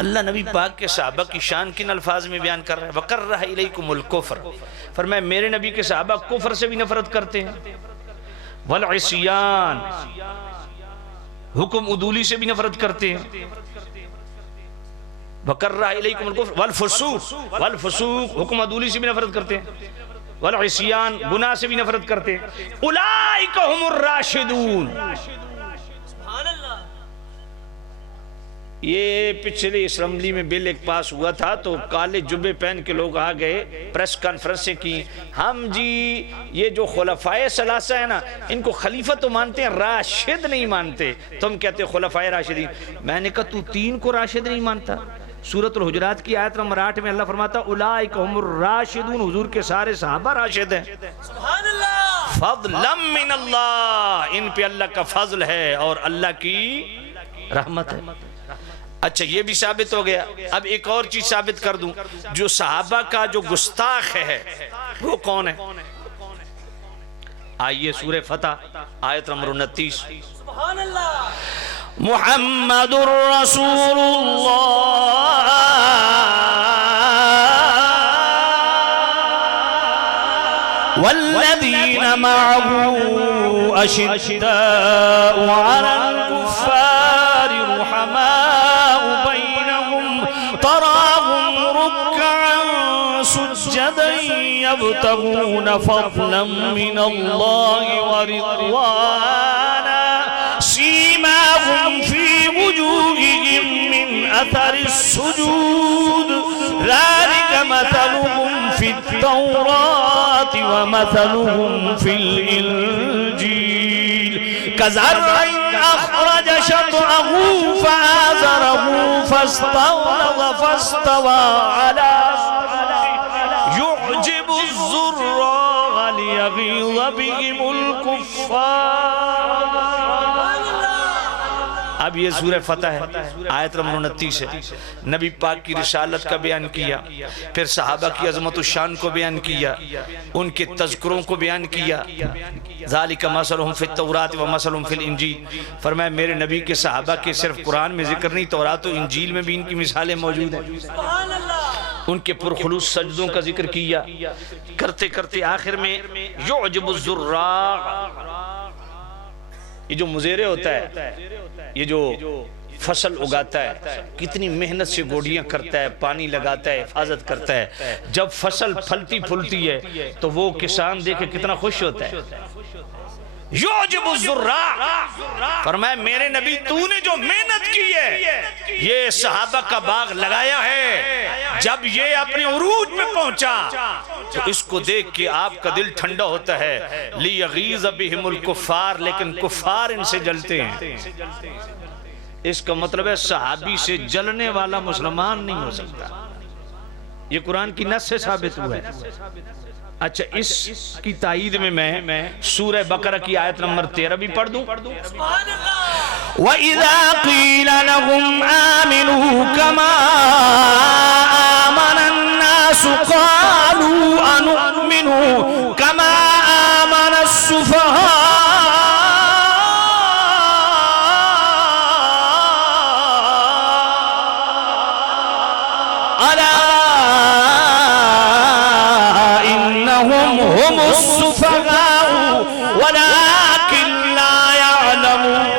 اللہ نبی پاک کے صحابہ کی شان کن الفاظ میں بیان کر رہا ہے؟ وَقَرَّهَ إِلَيْكُمُ الْكُفْرَ، فرمایا میرے نبی کے صحابہ کفر سے بھی نفرت کرتے ہیں، وَالْعِصْيَانَ حکم عدولی سے بھی نفرت کرتے ہیں، وَقَرَّهَ إِلَيْكُمُ الْكُفْرَ وَالْفُسُوقَ حکم عدولی سے بھی نفرت کرتے ہیں، وَالْعِصْيَانَ گناہ سے بھی نفرت کرتے ہیں، أُولَئِكَ هُمُ الرَّاشِدُونَ۔ یہ پچھلے اسمبلی میں بل ایک پاس ہوا تھا تو کالے جبے پہن کے لوگ آ گئے، پریس کانفرنسیں کی، ہم جی یہ جو خلفائے ثلاثہ ہیں نا ان کو خلیفہ تو مانتے ہیں، راشد نہیں مانتے، تم کہتے خلفائے راشدین۔ میں نے کہا تو 3 کو راشد نہیں مانتا؟ سورۃ الحجرات کی آیت نمبر 8 میں اللہ فرماتا اولئک هم الراشدون، حضور کے سارے صحابہ راشد ہیں، سبحان اللہ، فضلا من اللہ، ان پہ اللہ کا فضل ہے اور اللہ کی رحمت ہے۔ اچھا یہ بھی ثابت ہو گیا، اب ایک اور چیز ثابت کر دوں، جو صحابہ کا جو گستاخ ہے وہ کون ہے؟ آئیے سورہ فتح آیت نمبر 29، سبحان اللہ، محمد رسول اللہ والذین معه اشداء علی الکفار رحماء بینہم تراہم رکعا سجدا یبتغون فضلا من اللہ ورضوانا سیماہم فی وجوہہم من اثر السجود ذلک مثلہم فی التوراة ومثلهم في الإنجيل كزرع أخرج شطأه فآزره فاستوى على سوقه يعجب الزراع ليغيظ بهم الكفار۔ اب یہ سورہ فتح ہے، آیت نمبر 29 ہے، نبی پاک کی رسالت کا بیان کیا، پھر صحابہ کی عظمت و شان کو بیان کیا، ان کے تذکروں کو بیان کیا، ذالک مثلہم فی التوراۃ و مثلہم فی الانجیل، فرمایا میرے نبی کے صحابہ کے صرف قرآن میں ذکر نہیں، تورات و انجیل میں بھی ان کی مثالیں موجود ہیں، ان کے پرخلوص سجدوں کا ذکر کیا، کرتے کرتے آخر میں یعجب الزراع، یہ جو مزیرے ہوتا ہے، یہ جو فصل اگاتا ہے، کتنی محنت سے گوڑیاں کرتا ہے، پانی لگاتا ہے، حفاظت کرتا ہے، جب فصل پھلتی پھولتی ہے تو وہ کسان دیکھے کتنا خوش ہوتا ہے۔ یعجب الزراع، فرمایا میرے نبی تو نے جو محنت کی ہے، یہ صحابہ کا باغ لگایا ہے، جب یہ اپنے عروج میں پہنچا تو اس کو دیکھ کے آپ کا دل ٹھنڈا ہوتا ہے، لیغیظ بہم الکفار، لیکن کفار ان سے جلتے ہیں۔ اس کا مطلب ہے صحابی سے جلنے والا مسلمان نہیں ہو سکتا، یہ قرآن کی نص سے ثابت ہوا ہے۔ اچھا اس کی تائید میں سورہ بقرہ کی آیت نمبر 13 بھی پڑھ دوں، وَإِذَا قِيلَ لَهُمْ آمِنُوا كَمَا آمَنَ النَّاسُ قَالُوا أَنُؤْمِنُ كَمَا آمَنَ السُّفَهَاءُ أَلَا إِنَّهُمْ هُمُ السُّفَهَاءُ وَلَكِنْ لَا يَعْلَمُونَ۔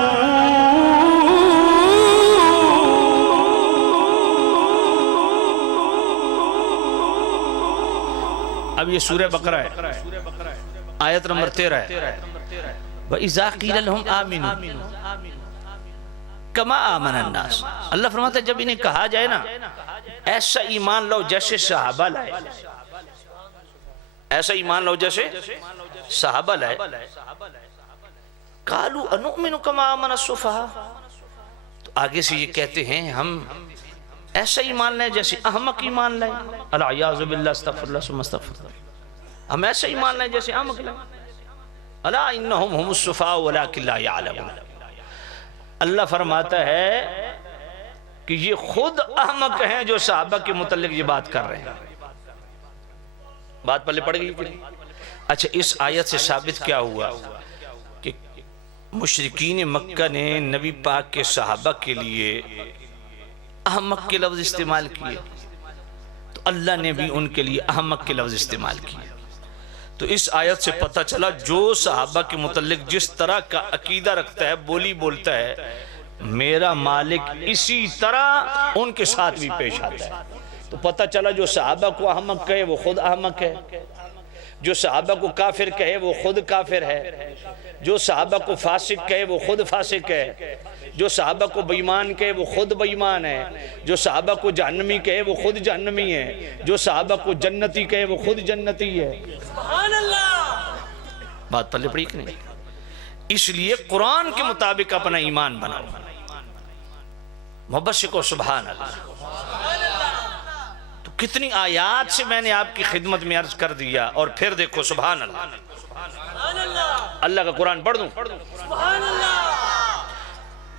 اب یہ سورہ بقرہ ہے، آیت نمبر 13 ہے، وَإِذَا قِيلَ لَهُمْ آمِنُوا، کما آمن الناس. اللہ فرماتا ہے جب انہیں کہا جائے نا ایسا ایمان لاؤ جیسے صحابہ لائے، ایسا ایمان لاؤ جیسے صحابہ لائے. قالوا انؤمن کما آمن السفہاء، تو آگے سے یہ کہتے ہیں ہم ایسا ایمان لائے جیسے احمق ایمان لائے. العیاذ باللہ، استغفر اللہ ثم استغفر اللہ. ہم ایسا ایمان لائے جیسے احمق لائے. الا انہم هم السفہاء ولکن لا یعلمون. اللہ فرماتا ہے کہ یہ خود احمق ہیں جو صحابہ کے متعلق یہ بات کر رہے ہیں. بات پلے پڑ گئی. اچھا، اس آیت سے ثابت کیا ہوا کہ مشرکین مکہ نے نبی پاک کے صحابہ کے لیے احمق کے لفظ استعمال کیے، تو اللہ نے بھی ان کے لیے احمق کے لفظ استعمال کیے. تو اس آیت سے پتہ چلا جو صحابہ کے متعلق جس طرح کا عقیدہ رکھتا ہے، بولی بولتا ہے، میرا مالک اسی طرح ان کے ساتھ بھی پیش آتا ہے. تو پتہ چلا جو صحابہ کو احمق کہے وہ خود احمق ہے، جو صحابہ کو کافر کہے وہ خود کافر ہے، جو صحابہ کو فاسق کہے وہ خود فاسق ہے، جو صحابہ کو بےایمان کہے وہ خود بےایمان ہے، جو صحابہ کو جہنمی کہے وہ خود جہنمی ہے، جو صحابہ کو جنتی کہے وہ خود جنتی ہے. سبحان اللہ. بات پلے پڑی کہ نہیں؟ اس لیے قرآن کے مطابق اپنا ایمان بناؤ. محبت سے کو سبحان اللہ. تو کتنی آیات سے میں نے آپ کی خدمت میں عرض کر دیا، اور پھر دیکھو سبحان اللہ. اللہ کا قرآن پڑھ دوں.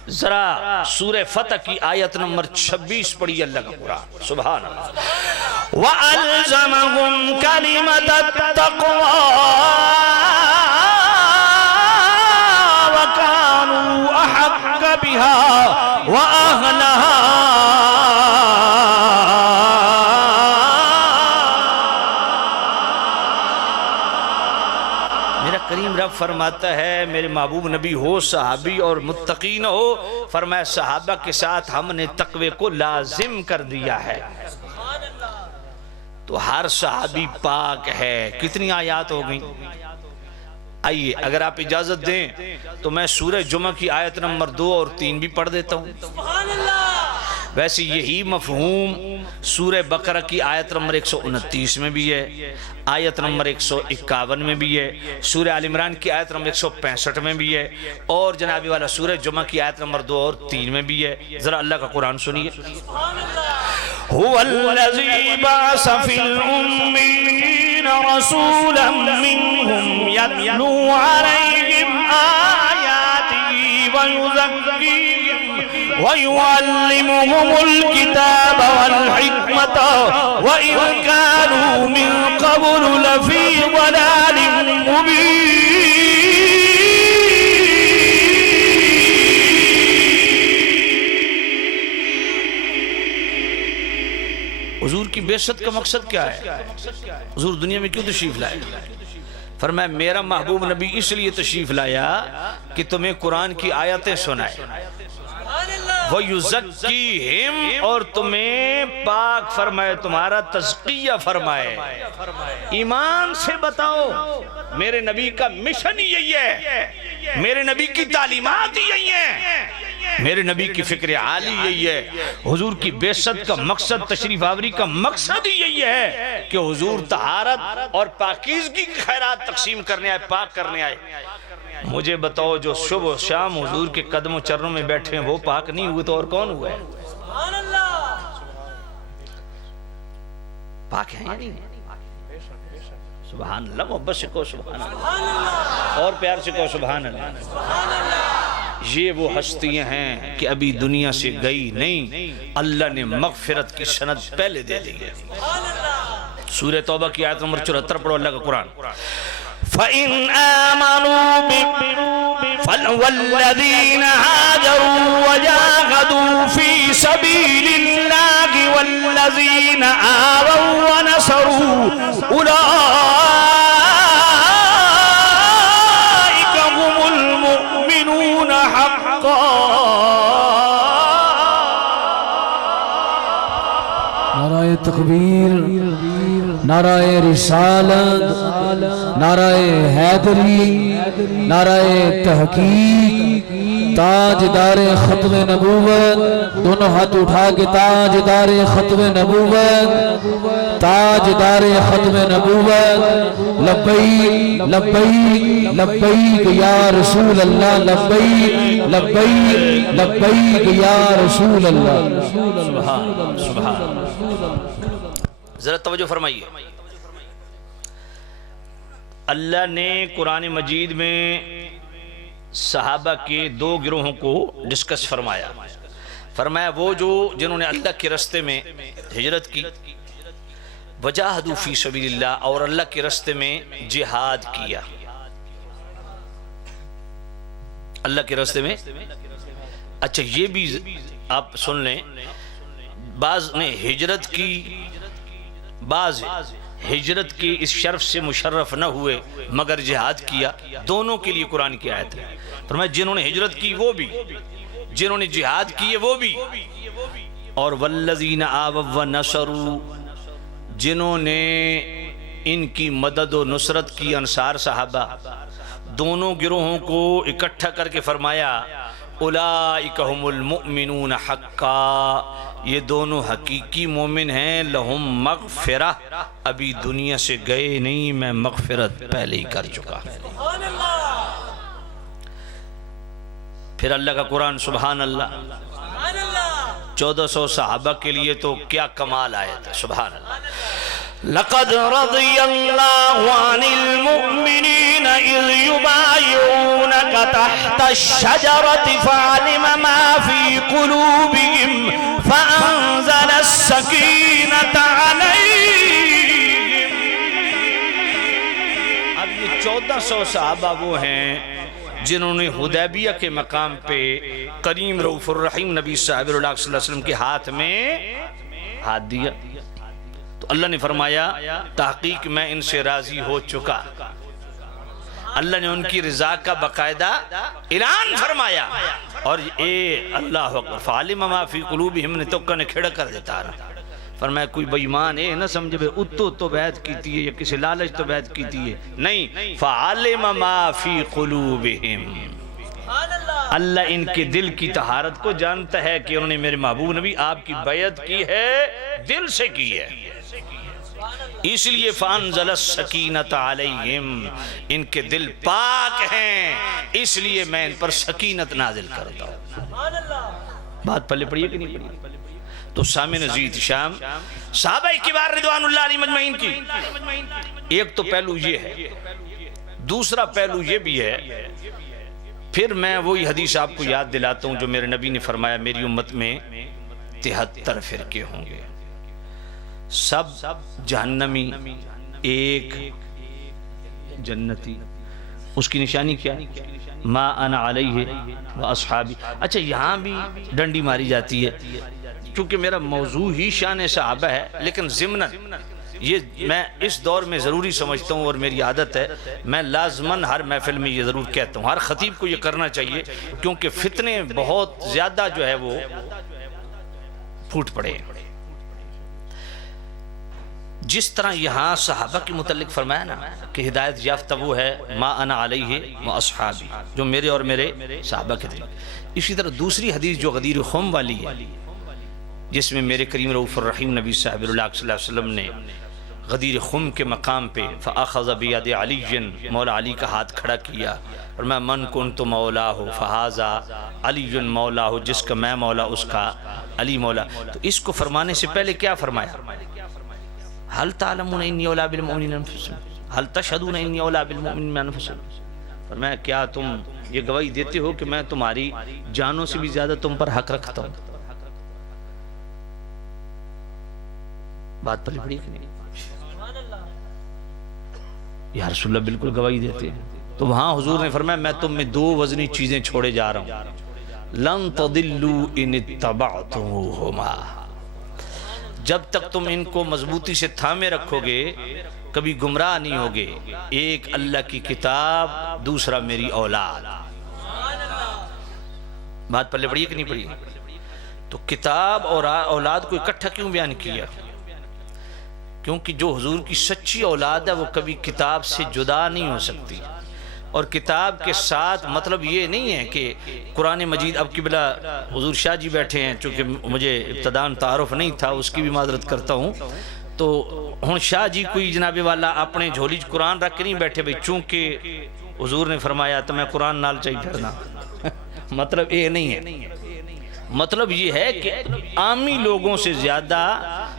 ذرا سورہ فتح کی آیت نمبر 26 پڑھی اللہ کا قرآن. سبحان اللہ. وَأَلْزَمَهُمْ كَلِمَةَ التَّقْوَى وَكَانُوا أَحَقَّ بِهَا وَأَهْلَهَا. کریم رب فرماتا ہے میرے محبوب نبی ہو صحابی اور متقین ہو، فرمایا صحابہ کے ساتھ ہم نے تقوی کو لازم کر دیا ہے. تو ہر صحابی پاک ہے. کتنی آیات ہو گئیں؟ آئیے اگر آپ اجازت دیں تو میں سورہ جمعہ کی آیت نمبر 2 اور 3 بھی پڑھ دیتا ہوں. ویسے یہی مفہوم سورہ بقرہ کی آیت نمبر 129 میں بھی ہے، آیت نمبر 151 میں بھی ہے، سورہ آل عمران کی آیت نمبر 165 میں بھی ہے، اور جنابی والا سورہ جمعہ کی آیت نمبر 2 اور 3 میں بھی ہے. ذرا اللہ کا قرآن سنیے. هو الذي بعث في الأمين رسولا منهم يتلو عليهم آياته ويزكيهم ويعلمهم الكتاب والحكمة وإن كانوا من قبل لفي ضلال مبين. حضور کی بعثت کا مقصد کیا ہے؟ حضور دنیا میں کیوں تشریف لائے؟ فرمایا میرا محبوب نبی اس لیے تشریف لایا کہ تمہیں قرآن کی آیتیں سنائے، وَيُزَكِّيهِمْ، اور تمہیں پاک فرمائے، تمہارا تزکیہ فرمائے. ایمان سے بتاؤ میرے نبی کا مشن ہی یہی ہے، میرے نبی کی تعلیمات ہی یہی ہیں، میرے نبی کی فکر عالی یہی ہے. حضور کی بعثت کا مقصد، تشریف آوری کا مقصد ہی یہی ہے کہ حضور طہارت اور پاکیزگی کی خیرات تقسیم کرنے آئے، پاک کرنے آئے. مجھے بتاؤ جو صبح و شام حضور کے قدم و چرنوں میں بیٹھے ہیں وہ پاک نہیں ہوئے تو اور کون ہوا ہے؟ پاک ہیں یا نہیں؟ سبحان اللہ. محبت سے کہو سبحان اللہ، اور پیار سے کہو سبحان اللہ. یہ وہ ہستیاں ہیں کہ ابھی دنیا سے گئی نہیں، اللہ نے مغفرت کی سند پہلے دے دی ہے. سورہ توبہ کی آیت نمبر 74 پڑھو اللہ کا قرآن. فَإِنْ آمَنُوا وَالَّذِينَ هَاجَرُوا وَجَاهَدُوا فِي سَبِيلِ اللَّهِ وَالَّذِينَ آوَوا وَنَصَرُوا أُولَئِكَ هُمُ الْمُؤْمِنُونَ حَقًّا. نعرہ تکبیر، نعرہ رسالت، نعرہ حیدری، نعرہ تحقیق، تاجدار ختم نبوت، دونوں ہاتھ اٹھا کے تاجدار ختم نبوت، تاجدار ختم نبوت، لبیک لبیک لبیک یا رسول اللہ، لبیک لبیک لبیک یا رسول اللہ۔ سبحان سبحان۔ ذرا توجہ فرمائیے، اللہ نے قرآن مجید میں صحابہ کے دو گروہوں کو ڈسکس فرمایا۔ فرمایا وہ جو جنہوں نے اللہ کے راستے میں ہجرت کی، وجاہدوا فی سبیل اللہ، اور اللہ کے راستے میں جہاد کیا، اللہ کے راستے میں۔ اچھا یہ بھی آپ سن لیں، بعض نے ہجرت کی، بعض ہجرت کی اس شرف سے مشرف نہ ہوئے مگر جہاد کیا، دونوں کے لیے قرآن کی آیت ہے۔ فرمایا جنہوں نے ہجرت کی وہ بھی، جنہوں نے جہاد کیے وہ بھی، اور والذین آووا ونصروا، جنہوں نے ان کی مدد و نصرت کی، انصار صحابہ، دونوں گروہوں کو اکٹھا کر کے فرمایا اولئک ھم المؤمنون حقا، یہ دونوں حقیقی مومن ہیں، لہم مغفرہ، ابھی دنیا سے گئے نہیں، میں مغفرت پہلے ہی کر چکا۔ پھر اللہ کا قرآن، سبحان اللہ، 1400 صحابہ کے لیے تو کیا کمال آیا تھا، سبحان اللہ۔ لقد رضي الله عن المؤمنين إذ يبايعونك تحت الشجرة فعلم ما في قلوبهم فأنزل السكينة عليهم۔ اب یہ 1400 صحابہ وہ ہیں جنہوں نے حدیبیہ کے مقام پہ کریم رؤوف الرحیم نبی صاحب اللہ صلی اللہ علیہ وسلم کے ہاتھ میں ہاتھ دیا، تو اللہ نے فرمایا تحقیق میں ان سے راضی ہو چکا۔ اللہ نے ان کی رضا کا باقاعدہ اعلان فرمایا، اور اے اللہ اکبر، فعلم ما فی قلوبہم نے تو کنے کھڑا کر دیتا رہا۔ فرمایا کوئی بے ایمان نہ سمجھے بے اتو تو بیعت کیتی ہے یا کسی لالچ تو بیعت کیتی ہے، نہیں، فعلم ما فی قلوبہم، اللہ ان کے دل کی طہارت کو جانتا ہے کہ انہوں نے میرے محبوب نبی آپ کی بیعت کی ہے، دل سے کی ہے، اس لیے فانزل السکینۃ علیہم، ان کے دل پاک ہیں، اس لیے میں ان پر سکینت نازل کرتا ہوں۔ بات پلے پڑی ہے کہ نہیں پڑی؟ تو سامع عزیز شام، صحابہ کبار رضوان اللہ علیہم اجمعین کی ایک تو پہلو یہ ہے، دوسرا پہلو یہ بھی ہے، پھر میں وہی حدیث آپ کو یاد دلاتا ہوں جو میرے نبی نے فرمایا میری امت میں 73 فرقے ہوں گے، سب جہنمی، ایک جنتی۔ اس کی نشانی کیا؟ ما انا علیہ و اصحابی۔ اچھا یہاں بھی ڈنڈی ماری جاتی ہے، چونکہ میرا موضوع ہی شان صحابہ ہے، لیکن ضمناً یہ میں اس دور میں ضروری سمجھتا ہوں، اور میری عادت ہے میں لازماً ہر محفل میں یہ ضرور کہتا ہوں، ہر خطیب کو یہ کرنا چاہیے، کیونکہ فتنے بہت زیادہ جو ہے وہ پھوٹ پڑے ہیں۔ جس طرح یہاں صحابہ کے متعلق فرمایا نا کہ ہدایت یافتہ وہ ہے ما انا علیہ و اصحابی، جو میرے اور میرے صحابہ کے دل۔ اسی طرح دوسری حدیث جو غدیر خم والی ہے، جس میں میرے کریم رؤوف الرحیم نبی صاحب اللہ صلی اللہ علیہ وسلم نے غدیر خم کے مقام پہ فاخذ بید علی، مولا علی کا ہاتھ کھڑا کیا، اور میں من کنت مولا ہو فہذا علی مولا ہو، جس کا میں مولا اس کا علی مولا۔ تو اس کو فرمانے سے پہلے کیا فرمایا؟ حل تعلمون انی اولا بالمؤمنین انفسهم، حل تشہدون انی اولا بالمؤمنین انفسهم، فرمایا کیا تم یہ گواہی دیتے ہو کہ میں تمہاری جانوں سے بھی زیادہ تم پر حق رکھتا ہوں؟ بات پلی پڑی کہ نہیں؟ یا رسول اللہ بالکل گواہی دیتے ہیں۔ تو وہاں حضور نے فرمایا میں تم میں 2 وزنی چیزیں چھوڑے جا رہا ہوں، لن تضلوا ان اتبعتموہما، جب تک تم ان کو مضبوطی سے تھامے رکھو گے کبھی گمراہ نہیں ہوگے، ایک اللہ کی کتاب، دوسرا میری اولاد۔ بات پلے پڑی ہے کہ نہیں پڑی؟ تو کتاب اور اولاد کو اکٹھا کیوں بیان کیا؟ کیونکہ جو حضور کی سچی اولاد ہے وہ کبھی کتاب سے جدا نہیں ہو سکتی، اور کتاب کے ساتھ مطلب یہ نہیں ہے کہ قرآن مجید، اب قبلہ حضور شاہ جی بیٹھے ہیں، چونکہ مجھے ابتداً تعارف نہیں تھا، اس کی بھی معذرت کرتا ہوں، تو ہن شاہ جی کوئی جناب والا اپنے جھولی قرآن رکھ کے نہیں بیٹھے بھئی چونکہ حضور نے فرمایا تو میں قرآن نال چاہیے پھرنا مطلب یہ نہیں ہے۔ مطلب یہ ہے کہ عامی لوگوں سے زیادہ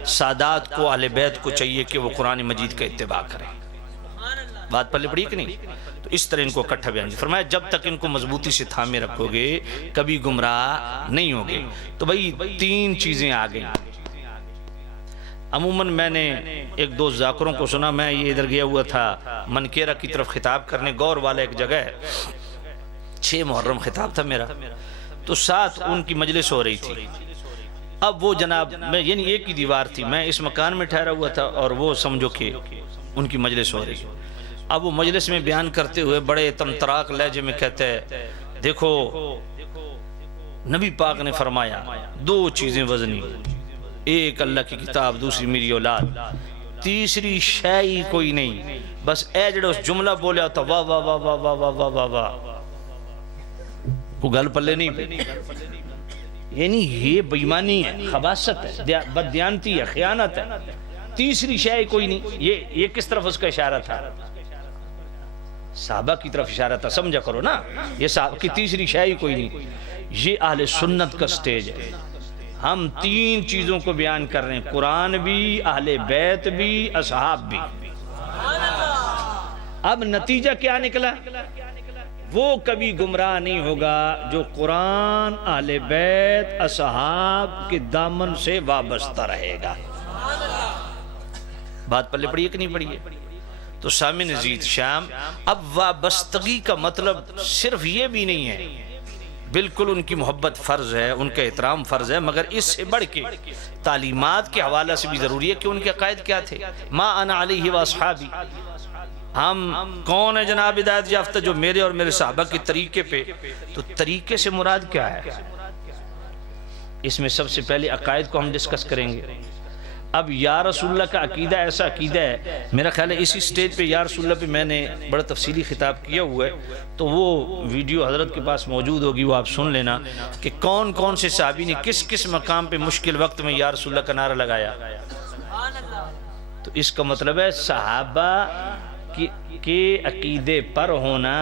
سادات کو، اہل بیت کو چاہیے کہ وہ قرآن مجید کا اتباع کریں۔ بات پلے پڑی کہ نہیں؟ تو اس طرح ان کو اکٹھا بیان فرمایا جب تک ان کو مضبوطی سے تھامے رکھو گے کبھی گمراہ نہیں ہوگے۔ تو بھئی 3 چیزیں آ گئیں۔ عموماً میں نے ایک دو ذاکروں کو سنا، میں یہ ادھر گیا ہوا تھا منکیرہ کی طرف خطاب کرنے، گور والا ایک جگہ ہے، 6 محرم خطاب تھا میرا، تو ساتھ ان کی مجلس ہو رہی تھی۔ اب وہ جناب میں یعنی ایک ہی دیوار تھی، میں اس مکان میں ٹھہرا ہوا تھا اور وہ سمجھو کہ ان کی مجلس ہو رہی۔ اب وہ مجلس میں بیان کرتے ہوئے بڑے تمطراق لہجے میں کہتے ہیں دیکھو نبی پاک نے فرمایا 2 چیزیں وزنی، ایک اللہ کی کتاب، دوسری میری اولاد، تیسری شے کوئی نہیں۔ بس اے جڑا اس جملہ بولیا ہوتا واہ واہ واہ واہ واہ واہ واہ واہ واہ، وہ گل پلے نہیں پہ۔ یعنی یہ بےایمانی ہے، خباثت ہے، بددیانتی ہے، خیانت ہے۔ تیسری شے کوئی نہیں، یہ کس طرف اس کا اشارہ تھا؟ صحابہ کی طرف اشارہ تھا، سمجھا کرو نا، یہ صحابہ کی تیسری شے کوئی نہیں۔ یہ اہل سنت کا سٹیج ہے، ہم 3 چیزوں کو بیان کر رہے ہیں، قرآن بھی، اہل بیت بھی، اصحاب بھی۔ اب نتیجہ کیا نکلا؟ وہ کبھی گمراہ نہیں ہوگا جو قرآن، اہل بیت، اصحاب کے دامن سے وابستہ رہے گا۔ بات پلے پڑی ہے کہ نہیں پڑی ہے؟ تو سامع عزیز شام، اب وابستگی کا مطلب صرف یہ بھی نہیں ہے، بالکل ان کی محبت فرض ہے، ان کا احترام فرض ہے، مگر اس سے بڑھ کے تعلیمات کے حوالہ سے بھی ضروری ہے کہ ان کے عقائد کیا تھے۔ ما انا علیہ واصحابی، ہم کون ہے جناب ہدایت یافتہ جو میرے اور میرے صحابہ کے طریقے پہ، تو طریقے سے مراد کیا ہے؟ اس میں سب سے پہلے عقائد کو ہم ڈسکس کریں گے۔ اب یا رسول اللہ کا عقیدہ ایسا عقیدہ ہے، میرا خیال ہے اسی سٹیج پہ یا رسول اللہ پہ میں نے بڑا تفصیلی خطاب کیا ہوا ہے، تو وہ ویڈیو حضرت کے پاس موجود ہوگی، وہ آپ سن لینا کہ کون کون سے صحابی نے کس کس مقام پہ مشکل وقت میں یا رسول اللہ کا نعرہ لگایا۔ تو اس کا مطلب ہے صحابہ کے عقیدے پر ہونا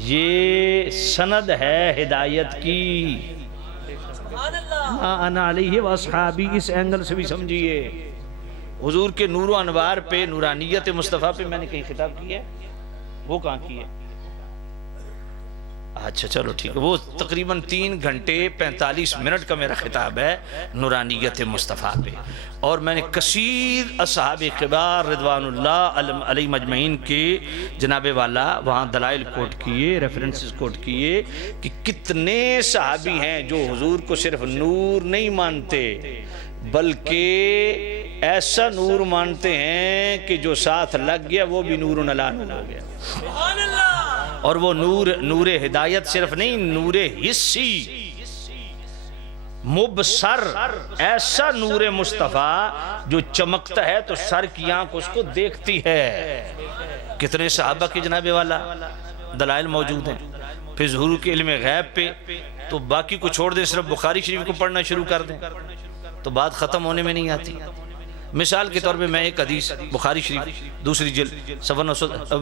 یہ سند ہے ہدایت کی۔ انا علیہ واصحابی، اس اینگل سے بھی سمجھیے۔ حضور کے نور و انوار پہ، نورانیت مصطفیٰ پہ میں نے کہیں خطاب کیا ہے؟ وہ کہاں کیا ہے؟ اچھا چلو ٹھیک ہے، وہ تقریباً 3 گھنٹے 45 منٹ کا میرا خطاب ہے نورانیت مصطفیٰ پہ، اور میں نے کثیر اصحاب کبار رضوان اللہ علیہ مجمعین کے جناب والا وہاں دلائل کوٹ کیے، ریفرنسز کوٹ کیے کہ کتنے صحابی ہیں جو حضور کو صرف نور نہیں مانتے بلکہ ایسا نور مانتے ہیں کہ جو ساتھ لگ گیا وہ بھی نور علی نور ہو گیا۔ اور وہ نور ہدایت صرف نہیں، نور حسی مبصر، ایسا نور مصطفیٰ جو چمکتا ہے تو سر کی آنکھ اس کو دیکھتی ہے۔ کتنے صحابہ کے جناب والا دلائل موجود ہیں۔ پھر ظہور کے علم غیب پہ تو باقی کو چھوڑ دیں، صرف بخاری شریف کو پڑھنا شروع کر دیں تو بات ختم ہونے میں نہیں آتی۔ مثال کے طور پہ میں ایک حدیث بخاری شریف دوسری جلد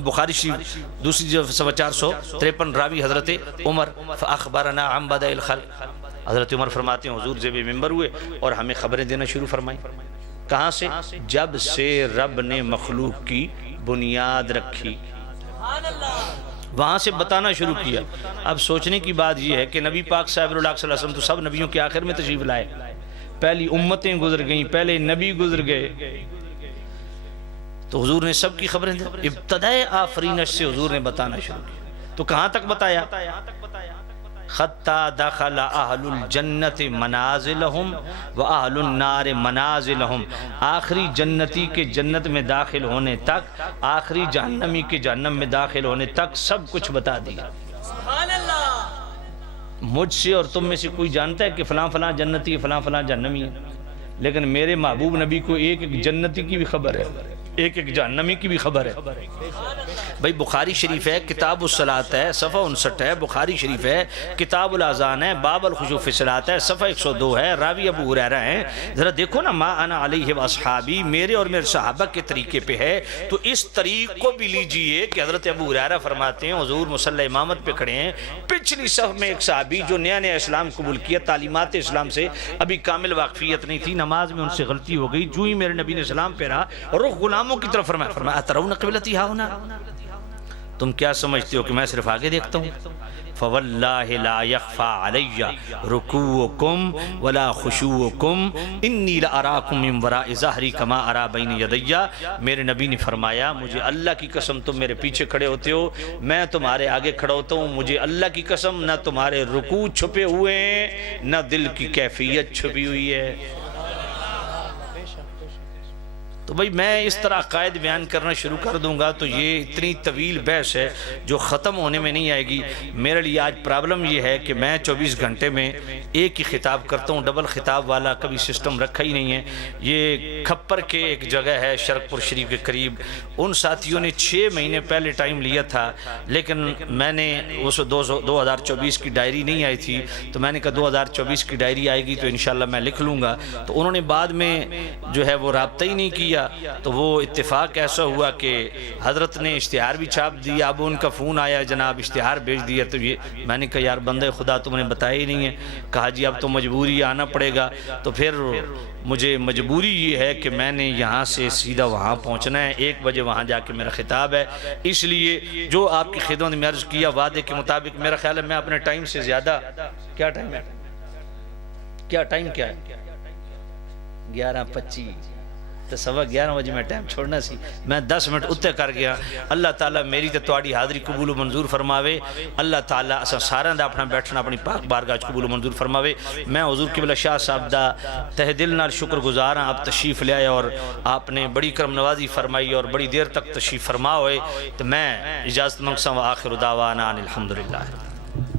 بخاری شریف دوسری جلد 453 راوی حضرت عمر فاخبرنا عن بدء الخلق، حضرت عمر فرماتے ہیں حضور زیب منبر ہوئے اور ہمیں خبریں دینا شروع فرمائیں۔ کہاں سے؟ جب سے رب نے مخلوق کی بنیاد رکھی، وہاں سے بتانا شروع کیا۔ اب سوچنے کی بات یہ ہے کہ نبی پاک صاحب اللہ صلی اللہ علیہ وسلم تو سب نبیوں کے آخر میں تشریف لائے، پہلی امتیں گزر گئیں، پہلے نبی گزر گئے، تو حضور نے سب کی خبریں دی۔ ابتدائے آفرینش سے حضور نے بتانا شروع کیا، تو کہاں تک بتایا؟ حتی دخل اہل الجنت منازلہم و اہل النار منازلہم، آخری جنتی کے جنت میں داخل ہونے تک، آخری جہنمی کے جہنم میں داخل ہونے تک سب کچھ بتا دیا۔ مجھ سے اور تم میں سے کوئی جانتا ہے کہ فلاں فلاں جنتی ہے، فلاں فلاں جہنمی ہے؟ لیکن میرے محبوب نبی کو ایک ایک جنتی کی بھی خبر ہے، ایک ایک جہنمی کی بھی خبر ہے بھائی بخاری شریف ہے کتاب الصلاۃ ہے صفحہ 59 ہے بخاری شریف ہے کتاب الاذان ہے باب الخشوع فی الصلاۃ ہے صفحہ 102 ہے راوی ابو ہریرہ ہیں ذرا دیکھو نا ما انا علیہ واصحابی میرے اور میرے صحابہ کے طریقے پہ ہے تو اس طریق کو بھی لیجئے کہ حضرت ابو ہریرہ فرماتے ہیں حضور مصلی امامت پہ کھڑے ہیں پچھلی صف میں ایک صحابی جو نیا نیا اسلام قبول کیا تعلیمات اسلام سے ابھی کامل واقفیت نہیں تھی نماز میں ان سے غلطی ہو گئی جو ہی میرے نبی نے سلام پھیرا رخ غلاموں کی طرف فرمایا اترون قبلتی ہاؤنا تم کیا سمجھتے ہو کہ میں صرف آگے دیکھتا ہوں فواللہ لا یخفا علی رکوعکم ولا خشوعکم انی لاراکم من وراء ظہری کما ارا بین یدی میرے نبی نے فرمایا مجھے اللہ کی قسم تم میرے پیچھے کھڑے ہوتے ہو میں تمہارے آگے کھڑا ہوتا ہوں مجھے اللہ کی قسم نہ تمہارے رکوع چھپے ہوئے ہیں نہ دل کی کیفیت چھپی ہوئی ہے تو بھئی میں اس طرح عقائد بیان کرنا شروع کر دوں گا تو یہ اتنی طویل بحث ہے جو ختم ہونے میں نہیں آئے گی میرے لیے آج پرابلم یہ ہے کہ میں 24 گھنٹے میں ایک ہی خطاب کرتا ہوں ڈبل خطاب والا کبھی سسٹم رکھا ہی نہیں ہے یہ کھپر کے ایک جگہ ہے شرک پور شریف کے قریب ان ساتھیوں نے 6 مہینے پہلے ٹائم لیا تھا لیکن میں نے اس 2024 کی ڈائری نہیں آئی تھی تو میں نے کہا 2024 کی ڈائری آئے گی تو انشاءاللہ میں لکھ لوں گا تو انہوں نے بعد میں جو ہے وہ رابطہ ہی نہیں کیا تو وہ اتفاق ایسا ہوا کہ حضرت نے اشتہار بھی چھاپ دیا اب ان کا فون آیا جناب اشتہار بھیج دیا تو یہ میں نے کہا یار بندے خدا تم نے بتایا ہی نہیں ہے کہا جی اب تو مجبوری آنا پڑے گا تو پھر مجھے مجبوری یہ ہے کہ میں نے یہاں سے سیدھا وہاں پہنچنا ہے 1 بجے وہاں جا کے میرا خطاب ہے اس لیے جو آپ کی خدمت میں عرض کیا وعدے کے مطابق میرا خیال ہے میں اپنے ٹائم سے زیادہ کیا ٹائم ہے کیا ٹائم کیا ہے 11:25 تو 11:15 بجے میں ٹائم چھوڑنا سی میں 10 منٹ اتنے کر گیا اللہ تعالیٰ میری تے تواڈی حاضری قبول و منظور فرماوے اللہ تعالیٰ اسا سارا دا اپنا بیٹھنا اپنی پاک بارگاہ قبول و منظور فرماوے میں حضور قبلہ شاہ صاحب دا تہ دل نال شکر گزار ہاں آپ تشریف لے آئے اور آپ نے بڑی کرم نوازی فرمائی اور بڑی دیر تک تشریف فرما ہوئے تو میں اجازت منگسا و آخر دعوانا الحمدللہ